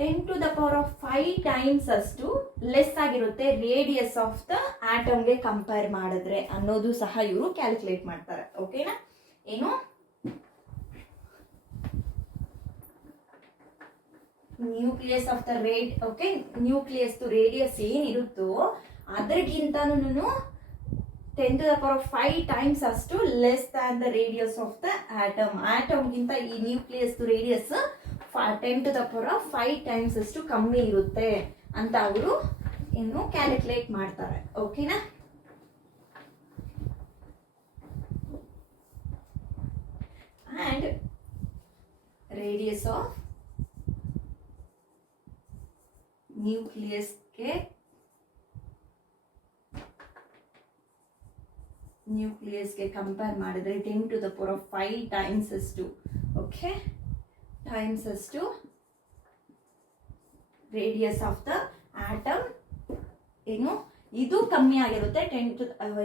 10⁵ ಟೈಮ್ಸ್ ಅಷ್ಟು ಲೆಸ್ ಆಗಿರುತ್ತೆ ರೇಡಿಯಸ್ ಆಫ್ ದ ಆಟಮ್ಗೆ ಕಂಪೇರ್ ಮಾಡಿದ್ರೆ ಅನ್ನೋದು ಸಹ ಇವರು ಕ್ಯಾಲ್ಕುಲೇಟ್ ಮಾಡ್ತಾರೆ. ಓಕೆನಾ? ಏನು nucleus of the nucleus radius ಏನಿರುತ್ತೋ ಅದಕ್ಕಿಂತನೂ 10⁵ ಟೈಮ್ಸ್ ಅಷ್ಟು less than the radius of the ಆಟಮ್ಗಿಂತ ಈ ನ್ಯೂಕ್ಲಿಯಸ್ ರೇಡಿಯಸ್ 10⁵ ಟೈಮ್ಸ್ ಅಷ್ಟು ಕಮ್ಮಿ ಇರುತ್ತೆ ಅಂತ ಅವರು ಇನ್ನು ಕ್ಯಾಲ್ಕುಲೇಟ್ ಮಾಡ್ತಾರೆ. ಓಕೆನಾ? and radius of nucleus ಗೆ ಕಂಪೇರ್ ಮಾಡಿದ್ರೆ 10⁵ ಟೈಮ್ಸ್ ಅಷ್ಟು ಓಕೆ ಟೈಮ್ಸ್ ಅಷ್ಟು ರೇಡಿಯಸ್ ಆಫ್ ದ ಆಟಮ್ ಏನು ಇದು ಕಮ್ಮಿ ಆಗಿರುತ್ತೆ.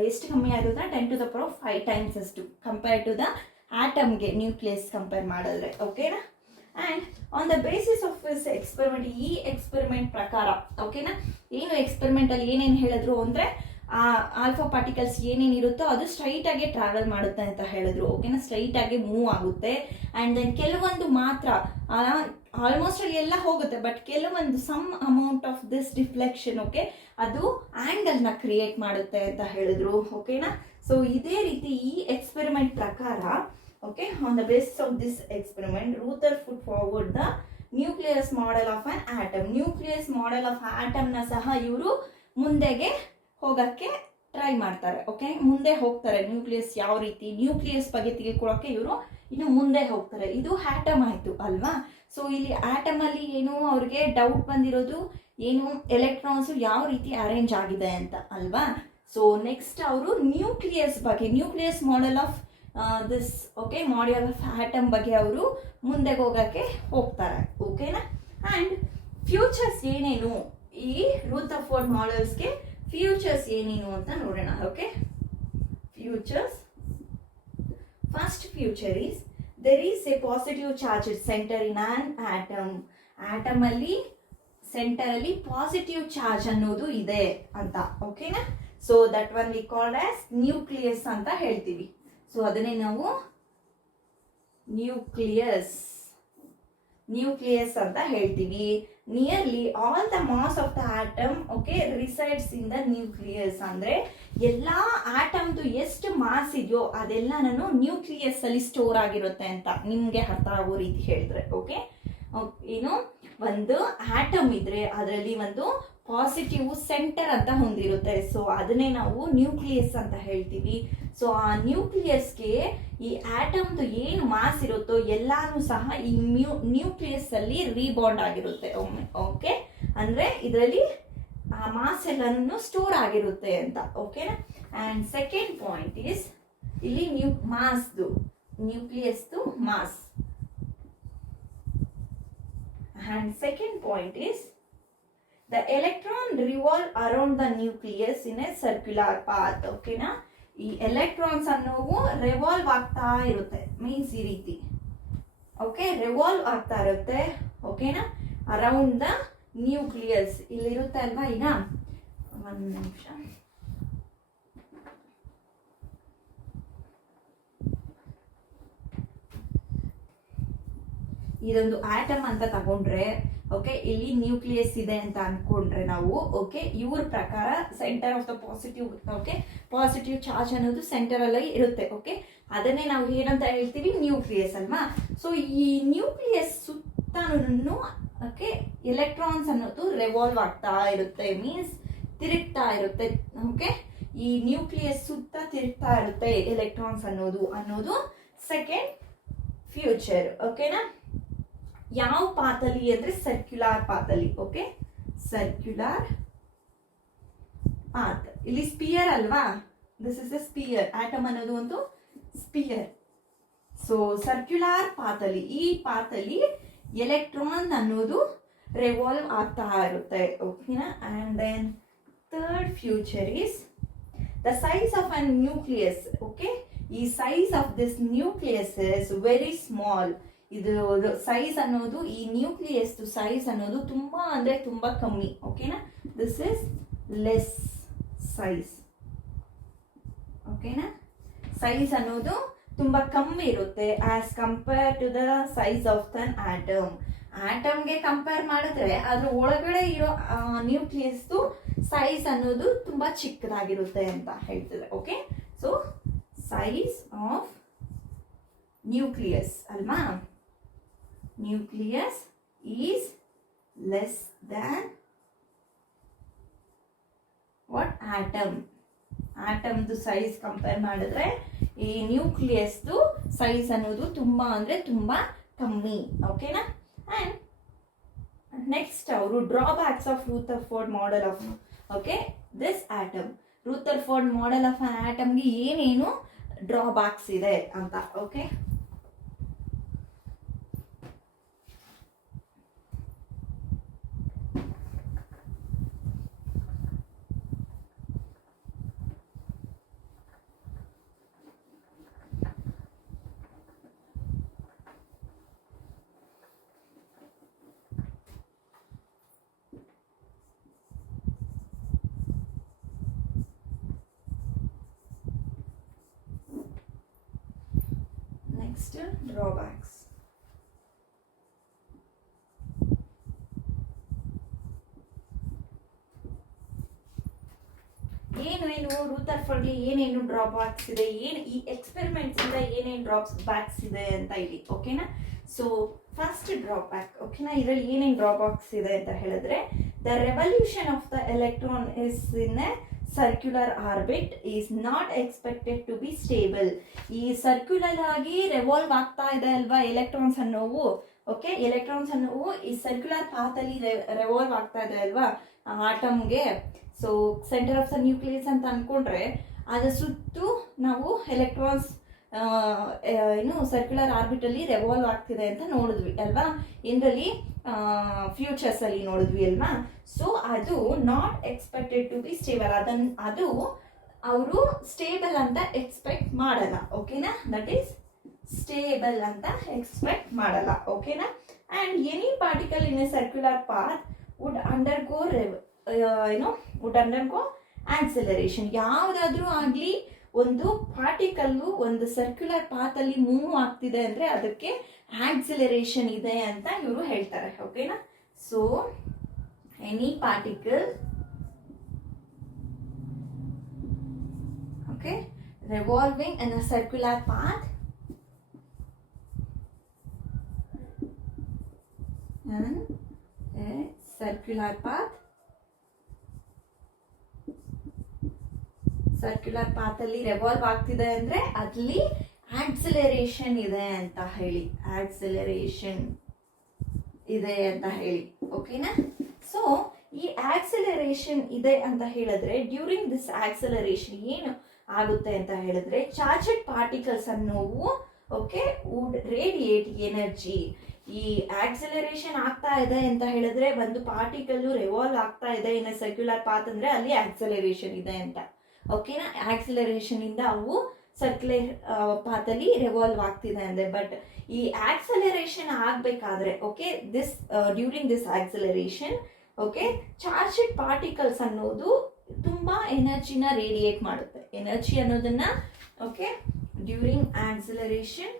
ಎಷ್ಟು ಕಮ್ಮಿ ಆಗಿರುತ್ತೆ? 10⁵ ಟೈಮ್ಸ್ ಅಷ್ಟು ಕಂಪೇರ್ ಟು ದ ಆಟಮ್ಗೆ ನ್ಯೂಕ್ಲಿಯಸ್ ಕಂಪೇರ್ ಮಾಡಿದ್ರೆ. ಓಕೆನಾ? And on the basis of this experiment, ಈ ಎಕ್ಸ್ಪೆರಿಮೆಂಟ್ ಪ್ರಕಾರ ಓಕೆನಾ, ಏನು ಎಕ್ಸ್ಪೆರಿಮೆಂಟಲ್ಲಿ ಏನೇನು ಹೇಳಿದ್ರು ಅಂದರೆ ಆಲ್ಫಾ ಪಾರ್ಟಿಕಲ್ಸ್ ಏನೇನಿರುತ್ತೋ ಅದು ಸ್ಟ್ರೈಟಾಗಿ ಟ್ರಾವೆಲ್ ಮಾಡುತ್ತೆ ಅಂತ ಹೇಳಿದ್ರು. ಓಕೆನಾ? ಸ್ಟ್ರೈಟಾಗಿ ಮೂವ್ ಆಗುತ್ತೆ. ಆ್ಯಂಡ್ ದೆನ್ ಕೆಲವೊಂದು ಮಾತ್ರ ಆಲ್ಮೋಸ್ಟ್ ಅಲ್ಲಿ ಎಲ್ಲ ಹೋಗುತ್ತೆ, ಬಟ್ ಕೆಲವೊಂದು some amount of this reflection okay ಅದು ಆ್ಯಂಗಲ್ನ ಕ್ರಿಯೇಟ್ ಮಾಡುತ್ತೆ ಅಂತ ಹೇಳಿದ್ರು. ಓಕೆನಾ? ಸೊ ಇದೇ ರೀತಿ ಈ ಎಕ್ಸ್ಪೆರಿಮೆಂಟ್ ಪ್ರಕಾರ okay on the basis of this experiment Rutherford put forward the nucleus model of an atom. Nucleus model of ಆಟಮ್ನ ಸಹ ಇವರು ಮುಂದೆಗೆ ಹೋಗಕ್ಕೆ ಟ್ರೈ ಮಾಡ್ತಾರೆ. ಓಕೆ, ಮುಂದೆ ಹೋಗ್ತಾರೆ. ನ್ಯೂಕ್ಲಿಯಸ್ ಯಾವ ರೀತಿ, ನ್ಯೂಕ್ಲಿಯಸ್ ಬಗ್ಗೆ ತಿಳ್ಕೊಳ್ಳೋಕೆ ಇವರು ಇನ್ನು ಮುಂದೆ ಹೋಗ್ತಾರೆ. ಇದು ಆಟಮ್ ಆಯಿತು ಅಲ್ವಾ? ಸೊ ಇಲ್ಲಿ ಆಟಮ್ ಅಲ್ಲಿ ಏನು ಅವ್ರಿಗೆ ಡೌಟ್ ಬಂದಿರೋದು ಏನು, ಎಲೆಕ್ಟ್ರಾನ್ಸ್ ಯಾವ ರೀತಿ ಅರೇಂಜ್ ಆಗಿದೆ ಅಂತ ಅಲ್ವಾ? ಸೊ ನೆಕ್ಸ್ಟ್ ಅವರು ನ್ಯೂಕ್ಲಿಯಸ್ ಬಗ್ಗೆ, nucleus model of this okay model of atom ಬಗ್ಗೆ ಅವರು ಮುಂದೆ ಹೋಗಕ್ಕೆ ಹೋಗ್ತಾರೆ. ಓಕೆನಾ? ಆ್ಯಂಡ್ ಫ್ಯೂಚರ್ಸ್ ಏನೇನು, ಈ ರೂಥರ್ಫೋರ್ಡ್ ಮಾಡೆಲ್ಸ್ಗೆ ಫ್ಯೂಚರ್ಸ್ ಏನೇನು ಅಂತ ನೋಡೋಣ. Okay, features. First feature is there is a positive charge center in an atom. Atom ಅಲ್ಲಿ ಸೆಂಟರ್ ಅಲ್ಲಿ ಪಾಸಿಟಿವ್ ಚಾರ್ಜ್ ಅನ್ನೋದು ಇದೆ ಅಂತ. ಓಕೆನಾ? So that one we called as nucleus ಅಂತ ಹೇಳ್ತೀವಿ. ಸೊ ಅದನ್ನೇ ನಾವು ನ್ಯೂಕ್ಲಿಯಸ್ ಅಂತ ಹೇಳ್ತೀವಿ. Nearly all the mass of the atom okay resides in the nucleus. ಅಂದ್ರೆ ಎಲ್ಲಾ ಆಟಮ್ದು ಎಷ್ಟು ಮಾಸ್ ಇದೆಯೋ ಅದೆಲ್ಲ ನಾನು ನ್ಯೂಕ್ಲಿಯಸ್ ಅಲ್ಲಿ ಸ್ಟೋರ್ ಆಗಿರುತ್ತೆ ಅಂತ ನಿಮ್ಗೆ ಅರ್ಥ ಆಗೋ ರೀತಿ ಹೇಳಿದ್ರೆ. ಓಕೆ, ಏನು ಒಂದು ಆಟಮ್ ಇದ್ರೆ ಅದರಲ್ಲಿ ಒಂದು ಪಾಸಿಟಿವ್ ಸೆಂಟರ್ ಅಂತ ಹೊಂದಿರುತ್ತೆ. ಸೊ ಅದನ್ನೇ ನಾವು ನ್ಯೂಕ್ಲಿಯಸ್ ಅಂತ ಹೇಳ್ತೀವಿ. ಸೊ ಆ ನ್ಯೂಕ್ಲಿಯಸ್ಗೆ ಈ ಆಟಮ್ದು ಏನು ಮಾಸ್ ಇರುತ್ತೋ ಎಲ್ಲಾನು ಸಹ ಈ ನ್ಯೂಕ್ಲಿಯಸ್ ಅಲ್ಲಿ ರೀಬಾಂಡ್ ಆಗಿರುತ್ತೆ ಒಮ್ಮೆ. ಓಕೆ, ಅಂದ್ರೆ ಇದರಲ್ಲಿ ಆ ಮಾಸ್ ಎಲ್ಲಾನು ಸ್ಟೋರ್ ಆಗಿರುತ್ತೆ ಅಂತ. ಓಕೆನಾ? ಅಂಡ್ ಸೆಕೆಂಡ್ ಪಾಯಿಂಟ್ ಈಸ್ ಇಲ್ಲಿ ನ್ಯೂಕ್ಲಿಯಸ್ದು mass. And second point is the electron revolve around the nucleus in a circular path. ಓಕೆನಾ? ಈ ಎಲೆಕ್ಟ್ರಾನ್ಸ್ ಅನ್ನೋವು ರಿವಾಲ್ವ್ ಆಗ್ತಾ ಇರುತ್ತೆ, ಮೀನ್ಸ್ ಈ ರೀತಿ ಓಕೆ ರಿವಾಲ್ವ್ ಆಗ್ತಾ ಇರುತ್ತೆ. ಓಕೆನಾ? ಅರೌಂಡ್ ದ ನ್ಯೂಕ್ಲಿಯಸ್ ಇಲ್ಲಿರುತ್ತೆ ಅಲ್ವಾ. ಈಗ ಒಂದು ನಿಮಿಷ, ಇದೊಂದು ಆಟಮ್ ಅಂತ ತಗೊಂಡ್ರೆ ಓಕೆ ಇಲ್ಲಿ ನ್ಯೂಕ್ಲಿಯಸ್ ಇದೆ ಅಂತ ಅನ್ಕೊಂಡ್ರೆ ನಾವು ಓಕೆ ಇವ್ರ ಪ್ರಕಾರ centre of the positive charge ಅನ್ನೋದು ಸೆಂಟರ್ ಅಲ್ಲಿ ಇರುತ್ತೆ. ಓಕೆ, ಅದನ್ನೇ ನಾವು ಏನಂತ ಹೇಳ್ತೀವಿ, ನ್ಯೂಕ್ಲಿಯಸ್ ಅಲ್ವಾ. ಸೊ ಈ ನ್ಯೂಕ್ಲಿಯಸ್ ಸುತ್ತನೂ ಓಕೆ ಎಲೆಕ್ಟ್ರಾನ್ಸ್ ಅನ್ನೋದು ರಿವಾಲ್ವ್ ಆಗ್ತಾ ಇರುತ್ತೆ, ಮೀನ್ಸ್ ತಿರುಗ್ತಾ ಇರುತ್ತೆ. ಓಕೆ, ಈ ನ್ಯೂಕ್ಲಿಯಸ್ ಸುತ್ತ ತಿರುಗ್ತಾ ಇರುತ್ತೆ ಎಲೆಕ್ಟ್ರಾನ್ಸ್ ಅನ್ನೋದು ಸೆಕೆಂಡ್ ಫ್ಯೂಚರ್. ಓಕೆನಾ? ಯಾವ ಪಾತಲ್ಲಿ ಅಂದ್ರೆ ಸರ್ಕ್ಯುಲರ್ ಪಾತಲ್ಲಿ. Okay, circular path. ಇಲ್ಲಿ ಸ್ಪಿಯರ್ ಅಲ್ವಾ, this is a sphere. Atom ಅನ್ನೋದು ಒಂದು ಸ್ಪಿಯರ್. ಸೊ ಸರ್ಕ್ಯುಲರ್ ಪಾತಲ್ಲಿ, ಈ ಪಾತಲ್ಲಿ ಎಲೆಕ್ಟ್ರಾನ್ ಅನ್ನೋದು ರಿವಾಲ್ವ್ ಆಗ್ತಾ ಇರುತ್ತೆ. ಓಕೆನಾ? And then third future is the size of a nucleus. Okay, ಈ size of this nucleus is very small. ಇದು ಸೈಜ್ ಅನ್ನೋದು, ಈ ನ್ಯೂಕ್ಲಿಯಸ್ ಸೈಜ್ ಅನ್ನೋದು ತುಂಬಾ ಅಂದ್ರೆ ತುಂಬಾ ಕಮ್ಮಿ. ಓಕೆನಾ? This is less size. ಓಕೆನಾ? ಸೈಜ್ ಅನ್ನೋದು ತುಂಬ ಕಮ್ಮಿ ಇರುತ್ತೆ as compare to the size of an atom. ಆಟಮ್ಗೆ ಕಂಪೇರ್ ಮಾಡಿದ್ರೆ ಅದ್ರ ಒಳಗಡೆ ಇರೋ ನ್ಯೂಕ್ಲಿಯಸ್ದು ಸೈಜ್ ಅನ್ನೋದು ತುಂಬ ಚಿಕ್ಕದಾಗಿರುತ್ತೆ ಅಂತ ಹೇಳ್ತಿದೆ. ಓಕೆ, ಸೊ ಸೈಜ್ ಆಫ್ ನ್ಯೂಕ್ಲಿಯಸ್ ಅಲ್ವಾ, nucleus is less than what atom. ಆಟಮ್ದು ಸೈಜ್ ಕಂಪೇರ್ ಮಾಡಿದ್ರೆ ಈ ನ್ಯೂಕ್ಲಿಯಸ್ದು ಸೈಜ್ ಅನ್ನೋದು ತುಂಬ ಅಂದರೆ ತುಂಬ ಕಮ್ಮಿ. ಓಕೆನಾ? ಆ್ಯಂಡ್ ನೆಕ್ಸ್ಟ್ ಅವರು drawbacks of Rutherford model of okay this atom. Rutherford model of an ಆಟಮ್ಗೆ ಏನೇನು ಡ್ರಾಬ್ಯಾಕ್ಸ್ ಇದೆ ಅಂತ. Okay, next drawbacks. ಏನೇನು ರೂಥರ್ಫೋರ್ಡ್ಗೆ ಏನೇನು ಡ್ರಾಬ್ಯಾಕ್ಸ್ ಇದೆ, ಏನು ಈ ಎಕ್ಸ್ಪೆರಿಮೆಂಟ್ಸ್ ಇಂದ ಏನೇನು ಡ್ರಾಬ್ಯಾಕ್ಸ್ ಇದೆ ಅಂತ ಇಲ್ಲಿ. ಓಕೆನಾ? So first drawback. ಓಕೆನಾ? ಇದರಲ್ಲಿ ಏನೇನು ಡ್ರಾಬ್ಯಾಕ್ಸ್ ಇದೆ ಅಂತ ಹೇಳಿದ್ರೆ, the revolution of the electron is in a circular orbit is not expected to be stable. ಈ ಸರ್ಕ್ಯುಲರ್ ಆಗಿ ರೆವಾಲ್ವ್ ಆಗ್ತಾ ಇದೆ ಅಲ್ವಾ ಎಲೆಕ್ಟ್ರಾನ್ಸ್ ಅನ್ನೋವು. ಓಕೆ, ಎಲೆಕ್ಟ್ರಾನ್ಸ್ ಅನ್ನೋವು ಈ ಸರ್ಕ್ಯುಲರ್ ಪಾತ್ ಅಲ್ಲಿ ರೆವಾಲ್ವ್ ಆಗ್ತಾ ಇದೆ ಅಲ್ವಾ ಆಟಮ್ಗೆ. So centre of the nucleus ಅಂತ ಅನ್ಕೊಂಡ್ರೆ ಅದ್ರ ಸುತ್ತು ನಾವು ಎಲೆಕ್ಟ್ರಾನ್ಸ್ ಏನು ಸರ್ಕ್ಯುಲರ್ ಆರ್ಬಿಟ್ ಅಲ್ಲಿ ರೆವಾಲ್ವ್ ಆಗ್ತಿದೆ ಅಂತ ನೋಡಿದ್ವಿ ಅಲ್ವಾ, ಇದರಲ್ಲಿ ಫ್ಯೂಚರ್ಸ್ ಅಲ್ಲಿ ನೋಡಿದ್ವಿ ಅಲ್ವಾ. ಸೊ ಅದು not expected to be stable. ಅದು ಅವರು ಸ್ಟೇಬಲ್ ಅಂತ ಎಕ್ಸ್ಪೆಕ್ಟ್ ಮಾಡಲ್ಲ. ಓಕೆನಾ? ದಟ್ ಈಸ್ ಸ್ಟೇಬಲ್ ಅಂತ ಎಕ್ಸ್ಪೆಕ್ಟ್ ಮಾಡಲ್ಲ. ಓಕೆನಾ? And any particle in a circular path would undergo acceleration. ಯಾವುದಾದ್ರೂ ಆಗಲಿ ಒಂದು ಪಾರ್ಟಿಕಲ್ಲು ಒಂದು ಸರ್ಕ್ಯುಲರ್ ಪಾತ್ ಅಲ್ಲಿ ಮೂವ್ ಆಗ್ತಿದೆ ಅಂದ್ರೆ ಅದಕ್ಕೆ ಆಕ್ಸಿಲರೇಷನ್ ಇದೆ ಅಂತ ಇವರು ಹೇಳ್ತಾರೆ. ಓಕೆನಾ? So any particle okay revolving in a circular path and a circular path ಅಲ್ಲಿ ರೆವಾಲ್ವ್ ಆಗ್ತಿದೆ ಅಂದ್ರೆ ಅಲ್ಲಿ ಆಕ್ಸಿಲರೇಷನ್ ಇದೆ ಅಂತ ಹೇಳಿ, ಆಕ್ಸಿಲರೇಷನ್ ಇದೆ ಅಂತ ಹೇಳಿ. ಓಕೆನಾ? ಸೊ ಈ ಆಕ್ಸಿಲರೇಷನ್ ಇದೆ ಅಂತ ಹೇಳಿದ್ರೆ ಡ್ಯೂರಿಂಗ್ ದಿಸ್ ಆಕ್ಸಿಲರೇಷನ್ ಏನು ಆಗುತ್ತೆ ಅಂತ ಹೇಳಿದ್ರೆ ಚಾರ್ಜೆಡ್ ಪಾರ್ಟಿಕಲ್ಸ್ ಅನ್ನೋವು ಓಕೆ ವುಡ್ ರೇಡಿಯೇಟ್ ಎನರ್ಜಿ. ಈ ಆಕ್ಸಿಲರೇಷನ್ ಆಗ್ತಾ ಇದೆ ಅಂತ ಹೇಳಿದ್ರೆ ಒಂದು ಪಾರ್ಟಿಕಲ್ ರೆವಾಲ್ವ್ ಆಗ್ತಾ ಇದೆ ಇನ್ ಸರ್ಕ್ಯುಲರ್ ಪಾತ್ ಅಂದ್ರೆ ಅಲ್ಲಿ ಆಕ್ಸಿಲರೇಷನ್ ಇದೆ ಅಂತ. ಓಕೆನಾ? ಆಕ್ಸಿಲರೇಷನ್ ಇಂದ ಅವು ಸರ್ಕ್ಯುಲರ್ ಪಾತ್ ಅಲ್ಲಿ ರೆವಾಲ್ವ್ ಆಗ್ತಿದೆ ಅಂದ್ರೆ. ಬಟ್ ಈ ಆಕ್ಸಿಲರೇಷನ್ ಆಗ್ಬೇಕಾದ್ರೆ okay this during this acceleration okay charged particles ಅನ್ನೋದು ತುಂಬಾ ಎನರ್ಜಿನ ರೇಡಿಯೇಟ್ ಮಾಡುತ್ತೆ. ಎನರ್ಜಿ ಅನ್ನೋದನ್ನ ಓಕೆ ಡ್ಯೂರಿಂಗ್ ಆಕ್ಸಿಲರೇಷನ್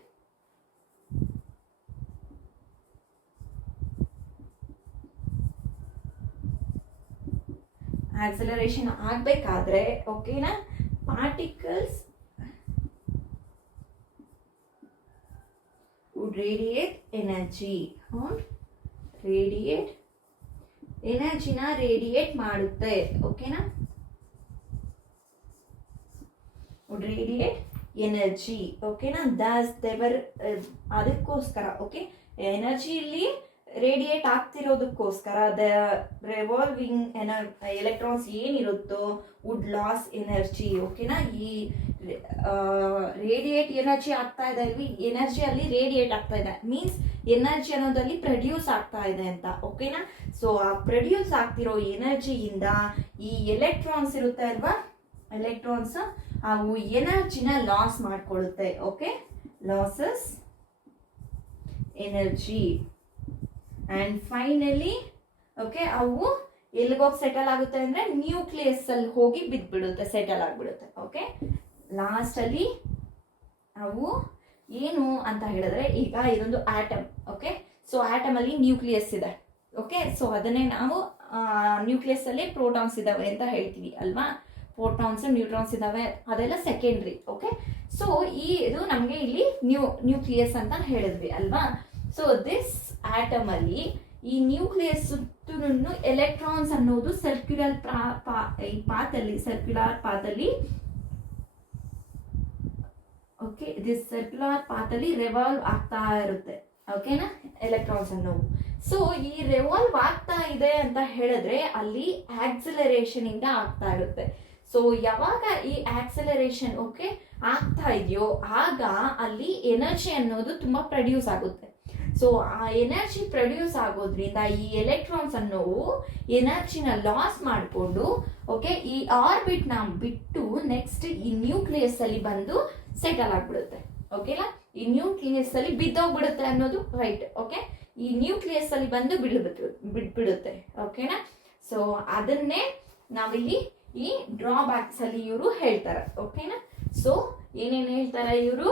ಆಕ್ಸಿಲರೇಷನ್ ಆಗ್ಬೇಕಾದ್ರೆ ಓಕೆನಾ particles would radiate energy, radiate ಎನರ್ಜಿನ ರೇಡಿಯೇಟ್ ಮಾಡುತ್ತೆ. ಓಕೆನಾ? Would radiate energy. ಓಕೆನಾ? ದಸ್ ದೇವರ್ ಅದಕ್ಕೋಸ್ಕರ ಓಕೆ ಎನರ್ಜಿ ಇಲ್ಲಿ ರೇಡಿಯೇಟ್ ಆಗ್ತಿರೋದಕ್ಕೋಸ್ಕರ ದ ರೆವಾಲ್ವಿಂಗ್ ಎಲೆಕ್ಟ್ರಾನ್ಸ್ ಏನಿರುತ್ತೋ ವುಡ್ ಲಾಸ್ ಎನರ್ಜಿ. ಓಕೆನಾ? ಈ ರೇಡಿಯೇಟ್ ಎನರ್ಜಿ ಆಗ್ತಾ ಇದೆ ಅಲ್ವಿ, ಎನರ್ಜಿ ಅಲ್ಲಿ ರೇಡಿಯೇಟ್ ಆಗ್ತಾ ಇದೆ ಮೀನ್ಸ್ ಎನರ್ಜಿ ಅನ್ನೋದಲ್ಲಿ ಪ್ರೊಡ್ಯೂಸ್ ಆಗ್ತಾ ಇದೆ ಅಂತ. ಓಕೆನಾ? ಸೊ ಆ ಪ್ರೊಡ್ಯೂಸ್ ಆಗ್ತಿರೋ ಎನರ್ಜಿಯಿಂದ ಈ ಎಲೆಕ್ಟ್ರಾನ್ಸ್ ಇರುತ್ತೆ ಅಲ್ವಾ, ಎಲೆಕ್ಟ್ರಾನ್ಸ್ ಅವು ಎನರ್ಜಿನ ಲಾಸ್ ಮಾಡ್ಕೊಳ್ಳುತ್ತೆ. Okay, losses energy and finally okay ಅವು ಎಲ್ಲಿಗೋಗಿ ಸೆಟಲ್ ಆಗುತ್ತೆ ಅಂದ್ರೆ ನ್ಯೂಕ್ಲಿಯಸ್ ಅಲ್ಲಿ ಹೋಗಿ ಬಿದ್ಬಿಡುತ್ತೆ, ಸೆಟಲ್ ಆಗ್ಬಿಡುತ್ತೆ. ಓಕೆ ಲಾಸ್ಟ್ ಅಲ್ಲಿ ಅವು ಏನು ಅಂತ ಹೇಳಿದ್ರೆ, ಈಗ ಇದೊಂದು ಆಟಮ್. ಓಕೆ, ಸೊ ಆಟಮ್ ಅಲ್ಲಿ ನ್ಯೂಕ್ಲಿಯಸ್ ಇದೆ. ಓಕೆ, ಸೊ ಅದನ್ನೇ ನಾವು ನ್ಯೂಕ್ಲಿಯಸ್ ಅಲ್ಲಿ ಪ್ರೋಟಾನ್ಸ್ ಇದಾವೆ ಅಂತ ಹೇಳ್ತೀವಿ ಅಲ್ವಾ. ಪ್ರೋಟಾನ್ಸ್ ನ್ಯೂಟ್ರಾನ್ಸ್ ಇದಾವೆ, ಅದೆಲ್ಲ ಸೆಕೆಂಡ್ರಿ. ಓಕೆ, ಸೊ ಇದು ನಮಗೆ ಇಲ್ಲಿ ನ್ಯೂಕ್ಲಿಯಸ್ ಅಂತ ಹೇಳಿದ್ವಿ ಅಲ್ವಾ. ಸೊ ದಿಸ್ ಆಟಮ್ ಅಲ್ಲಿ ಈ ನ್ಯೂಕ್ಲಿಯಸ್ ಸುತ್ತಲೂ ಎಲೆಕ್ಟ್ರಾನ್ಸ್ ಅನ್ನೋದು ಸರ್ಕ್ಯುಲರ್ ಪಾತಲ್ಲಿ ಓಕೆ, ದಿಸ್ ಸರ್ಕ್ಯುಲರ್ ಪಾತಲ್ಲಿ ರಿವಾಲ್ವ್ ಆಗ್ತಾ ಇರುತ್ತೆ. ಓಕೆನಾ, ಎಲೆಕ್ಟ್ರಾನ್ಸ್ ಅನ್ನೋವು. ಸೊ ಈ ರಿವಾಲ್ವ್ ಆಗ್ತಾ ಇದೆ ಅಂತ ಹೇಳಿದ್ರೆ ಅಲ್ಲಿ ಆಕ್ಸಿಲರೇಷನ್ ಇಂದ ಆಗ್ತಾ ಇರುತ್ತೆ. ಸೊ ಯಾವಾಗ ಈ ಆಕ್ಸಿಲರೇಷನ್ ಓಕೆ ಆಗ್ತಾ ಇದೆಯೋ ಆಗ ಅಲ್ಲಿ ಎನರ್ಜಿ ಅನ್ನೋದು ತುಂಬಾ ಪ್ರೊಡ್ಯೂಸ್ ಆಗುತ್ತೆ. ಸೊ ಆ ಎನರ್ಜಿ ಪ್ರೊಡ್ಯೂಸ್ ಆಗೋದ್ರಿಂದ ಈ ಎಲೆಕ್ಟ್ರಾನ್ಸ್ ಅನ್ನೋವು ಎನರ್ಜಿನ ಲಾಸ್ ಮಾಡಿಕೊಂಡು ಓಕೆ ಈ ಆರ್ಬಿಟ್ ನ ಬಿಟ್ಟು ನೆಕ್ಸ್ಟ್ ಈ ನ್ಯೂಕ್ಲಿಯಸ್ ಅಲ್ಲಿ ಬಂದು ಸೆಟಲ್ ಆಗ್ಬಿಡುತ್ತೆ. ಓಕೆನಾ, ಈ ನ್ಯೂಕ್ಲಿಯಸ್ ಅಲ್ಲಿ ಬಿದ್ದೋಗ್ಬಿಡುತ್ತೆ ಅನ್ನೋದು ರೈಟ್. ಓಕೆ, ಈ ನ್ಯೂಕ್ಲಿಯಸ್ ಅಲ್ಲಿ ಬಂದು ಬಿಟ್ಬಿಡುತ್ತೆ. ಓಕೆನಾ, ಸೊ ಅದನ್ನೇ ನಾವಿಲ್ಲಿ ಈ ಡ್ರಾಬ್ಯಾಕ್ಸ್ ಅಲ್ಲಿ ಇವರು ಹೇಳ್ತಾರೆ. ಓಕೆನಾ, ಸೊ ಏನೇನು ಹೇಳ್ತಾರೆ ಇವರು,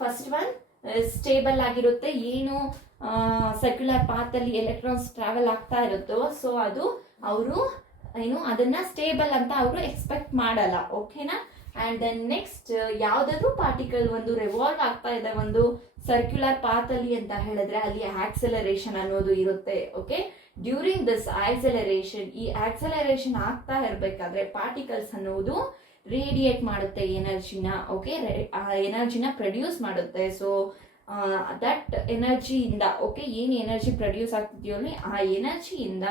ಫಸ್ಟ್ ಒನ್ ಸ್ಟೇಬಲ್ ಆಗಿರುತ್ತೆ. ಏನು ಸರ್ಕ್ಯುಲರ್ ಪಾತ್ ಅಲ್ಲಿ ಎಲೆಕ್ಟ್ರಾನ್ಸ್ ಟ್ರಾವೆಲ್ ಆಗ್ತಾ ಇರುತ್ತೋ ಸೊ ಅದು ಅವರು ಏನು ಅದನ್ನ ಸ್ಟೇಬಲ್ ಅಂತ ಅವರು ಎಕ್ಸ್ಪೆಕ್ಟ್ ಮಾಡಲ್ಲ. ಓಕೆನಾ, ಅಂಡ್ ದೆನ್ ನೆಕ್ಸ್ಟ್ ಯಾವ್ದಾದ್ರು ಪಾರ್ಟಿಕಲ್ ಒಂದು ರಿವಾಲ್ವ್ ಆಗ್ತಾ ಇದೆ ಒಂದು ಸರ್ಕ್ಯುಲರ್ ಪಾತ್ ಅಲ್ಲಿ ಅಂತ ಹೇಳಿದ್ರೆ ಅಲ್ಲಿ ಆಕ್ಸಲರೇಷನ್ ಅನ್ನೋದು ಇರುತ್ತೆ. ಓಕೆ, ಡ್ಯೂರಿಂಗ್ ದಿಸ್ ಆಕ್ಸಲರೇಷನ್, ಈ ಆಕ್ಸಲರೇಷನ್ ಆಗ್ತಾ ಇರ್ಬೇಕಾದ್ರೆ ಪಾರ್ಟಿಕಲ್ಸ್ ಅನ್ನೋದು ರೇಡಿಯೇಟ್ ಮಾಡುತ್ತೆ ಎನರ್ಜಿನ. ಓಕೆ, ಆ ಎನರ್ಜಿನ ಪ್ರೊಡ್ಯೂಸ್ ಮಾಡುತ್ತೆ. ಸೊ ದಟ್ ಎನರ್ಜಿಯಿಂದ ಓಕೆ ಏನು ಎನರ್ಜಿ ಪ್ರೊಡ್ಯೂಸ್ ಆಗ್ತಿದೆಯೋ ಆ ಎನರ್ಜಿಯಿಂದ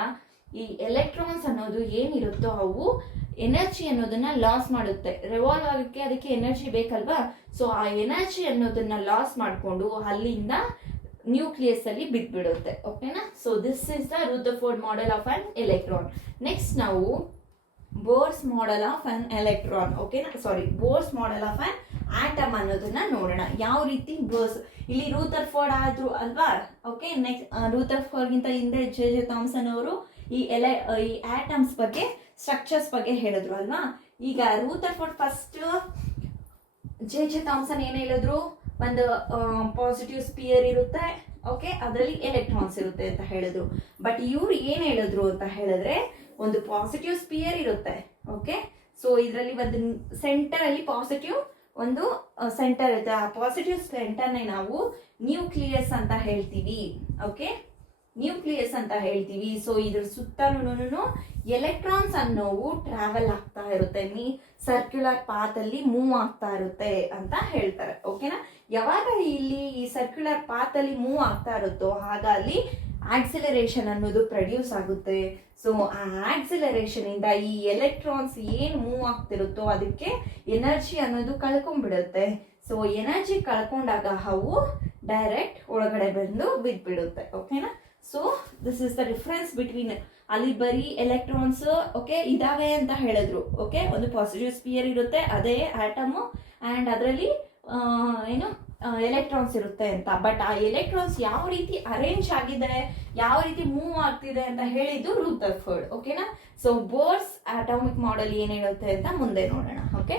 ಈ ಎಲೆಕ್ಟ್ರಾನ್ಸ್ ಅನ್ನೋದು ಏನಿರುತ್ತೋ ಅವು ಎನರ್ಜಿ ಅನ್ನೋದನ್ನ ಲಾಸ್ ಮಾಡುತ್ತೆ. ರಿವಾಲ್ವ್ ಆಗೋಕ್ಕೆ ಅದಕ್ಕೆ ಎನರ್ಜಿ ಬೇಕಲ್ವಾ. ಸೊ ಆ ಎನರ್ಜಿ ಅನ್ನೋದನ್ನ ಲಾಸ್ ಮಾಡಿಕೊಂಡು ಅಲ್ಲಿಂದ ನ್ಯೂಕ್ಲಿಯಸ್ ಅಲ್ಲಿ ಬಿಟ್ಬಿಡುತ್ತೆ. ಓಕೆನಾ, so this is the Rutherford model of an electron. Next ನಾವು Bohr's model of an electron. ಓಕೆನಾ, sorry, Bohr's model of an atom ಅನ್ನೋದನ್ನ ನೋಡೋಣ. ಯಾವ ರೀತಿ ಬೋರ್ಸ್ ಇಲ್ಲಿ ರೂದರ್ಫೋರ್ಡ್ ಆದ್ರು ಅಲ್ವಾ. ಓಕೆ, ನೆಕ್ಸ್ಟ್ ರೂದರ್ಫೋರ್ಡ್ ಗಿಂತ ಹಿಂದೆ ಜೆ ಥಾಮ್ಸನ್ ಅವರು ಈ ಆಟಮ್ಸ್ ಬಗ್ಗೆ ಸ್ಟ್ರಕ್ಚರ್ಸ್ ಬಗ್ಗೆ ಹೇಳಿದ್ರು ಅಲ್ವಾ. ಈಗ ರೂದರ್ಫೋರ್ಡ್ ಫಸ್ಟ್ ಜೆ ಥಾಮ್ಸನ್ ಏನ್ ಹೇಳಿದ್ರು, ಒಂದು ಪಾಸಿಟಿವ್ ಸ್ಪಿಯರ್ ಇರುತ್ತೆ. ಓಕೆ, ಅದರಲ್ಲಿ ಎಲೆಕ್ಟ್ರಾನ್ಸ್ ಇರುತ್ತೆ ಅಂತ ಹೇಳಿದ್ರು. ಬಟ್ ಇವ್ರು ಏನ್ ಹೇಳಿದ್ರು ಅಂತ ಹೇಳಿದ್ರೆ ಒಂದು ಪಾಸಿಟಿವ್ ಸ್ಪಿಯರ್ ಇರುತ್ತೆ. ಓಕೆ, ಸೊ ಇದರಲ್ಲಿ ಒಂದು ಸೆಂಟರ್ ಅಲ್ಲಿ ಪಾಸಿಟಿವ್ ಒಂದು ಸೆಂಟರ್ ಇರುತ್ತೆ. ಆ ಪಾಸಿಟಿವ್ ಸೆಂಟರ್ನೇ ನಾವು ನ್ಯೂಕ್ಲಿಯಸ್ ಅಂತ ಹೇಳ್ತೀವಿ. ಓಕೆ, ನ್ಯೂಕ್ಲಿಯಸ್ ಅಂತ ಹೇಳ್ತೀವಿ. ಸೊ ಇದ್ರ ಸುತ್ತಲೂ ಎಲೆಕ್ಟ್ರಾನ್ಸ್ ಅನ್ನೋವು ಟ್ರಾವೆಲ್ ಆಗ್ತಾ ಇರುತ್ತೆ, ಸರ್ಕ್ಯುಲರ್ ಪಾತ್ ಅಲ್ಲಿ ಮೂವ್ ಆಗ್ತಾ ಇರುತ್ತೆ ಅಂತ ಹೇಳ್ತಾರೆ. ಓಕೆನಾ, ಯಾವಾಗ ಇಲ್ಲಿ ಈ ಸರ್ಕ್ಯುಲರ್ ಪಾತ್ ಅಲ್ಲಿ ಮೂವ್ ಆಗ್ತಾ ಇರುತ್ತೋ ಆಗ ಅಲ್ಲಿ ಆಕ್ಸಿಲರೇಷನ್ ಅನ್ನೋದು ಪ್ರೊಡ್ಯೂಸ್ ಆಗುತ್ತೆ. ಸೊ ಆ ಆಕ್ಸಿಲರೇಷನ್ ಇಂದ ಈ ಎಲೆಕ್ಟ್ರಾನ್ಸ್ ಏನ್ ಮೂವ್ ಆಗ್ತಿರುತ್ತೋ ಅದಕ್ಕೆ ಎನರ್ಜಿ ಅನ್ನೋದು ಕಳ್ಕೊಂಡ್ಬಿಡುತ್ತೆ. ಸೊ ಎನರ್ಜಿ ಕಳ್ಕೊಂಡಾಗ ಅವು ಡೈರೆಕ್ಟ್ ಒಳಗಡೆ ಬಂದು ಬಿದ್ಬಿಡುತ್ತೆ. ಓಕೆನಾ, so this is the difference between ಅಲ್ಲಿ ಬರೀ ಎಲೆಕ್ಟ್ರಾನ್ಸ್ ಓಕೆ ಇದಾವೆ ಅಂತ ಹೇಳಿದ್ರು. ಓಕೆ, ಒಂದು ಪಾಸಿಟಿವ್ ಸ್ಪಿಯರ್ ಇರುತ್ತೆ ಅದೇ ಆಟಮ್ ಅಂಡ್ ಅದರಲ್ಲಿ ಏನು ಎಲೆಕ್ಟ್ರಾನ್ಸ್ ಇರುತ್ತೆ ಅಂತ. ಬಟ್ ಆ ಎಲೆಕ್ಟ್ರಾನ್ಸ್ ಯಾವ ರೀತಿ ಅರೇಂಜ್ ಆಗಿದೆ, ಯಾವ ರೀತಿ ಮೂವ್ ಆಗ್ತಿದೆ ಅಂತ ಹೇಳಿದ್ದು ರೂದರ್ಫೋರ್ಡ್. ಓಕೆನಾ, ಸೊ ಬೋರ್ಸ್ ಅಟಾಮಿಕ್ ಮಾಡೆಲ್ ಏನ್ ಹೇಳುತ್ತೆ ಅಂತ ಮುಂದೆ ನೋಡೋಣ. ಓಕೆ.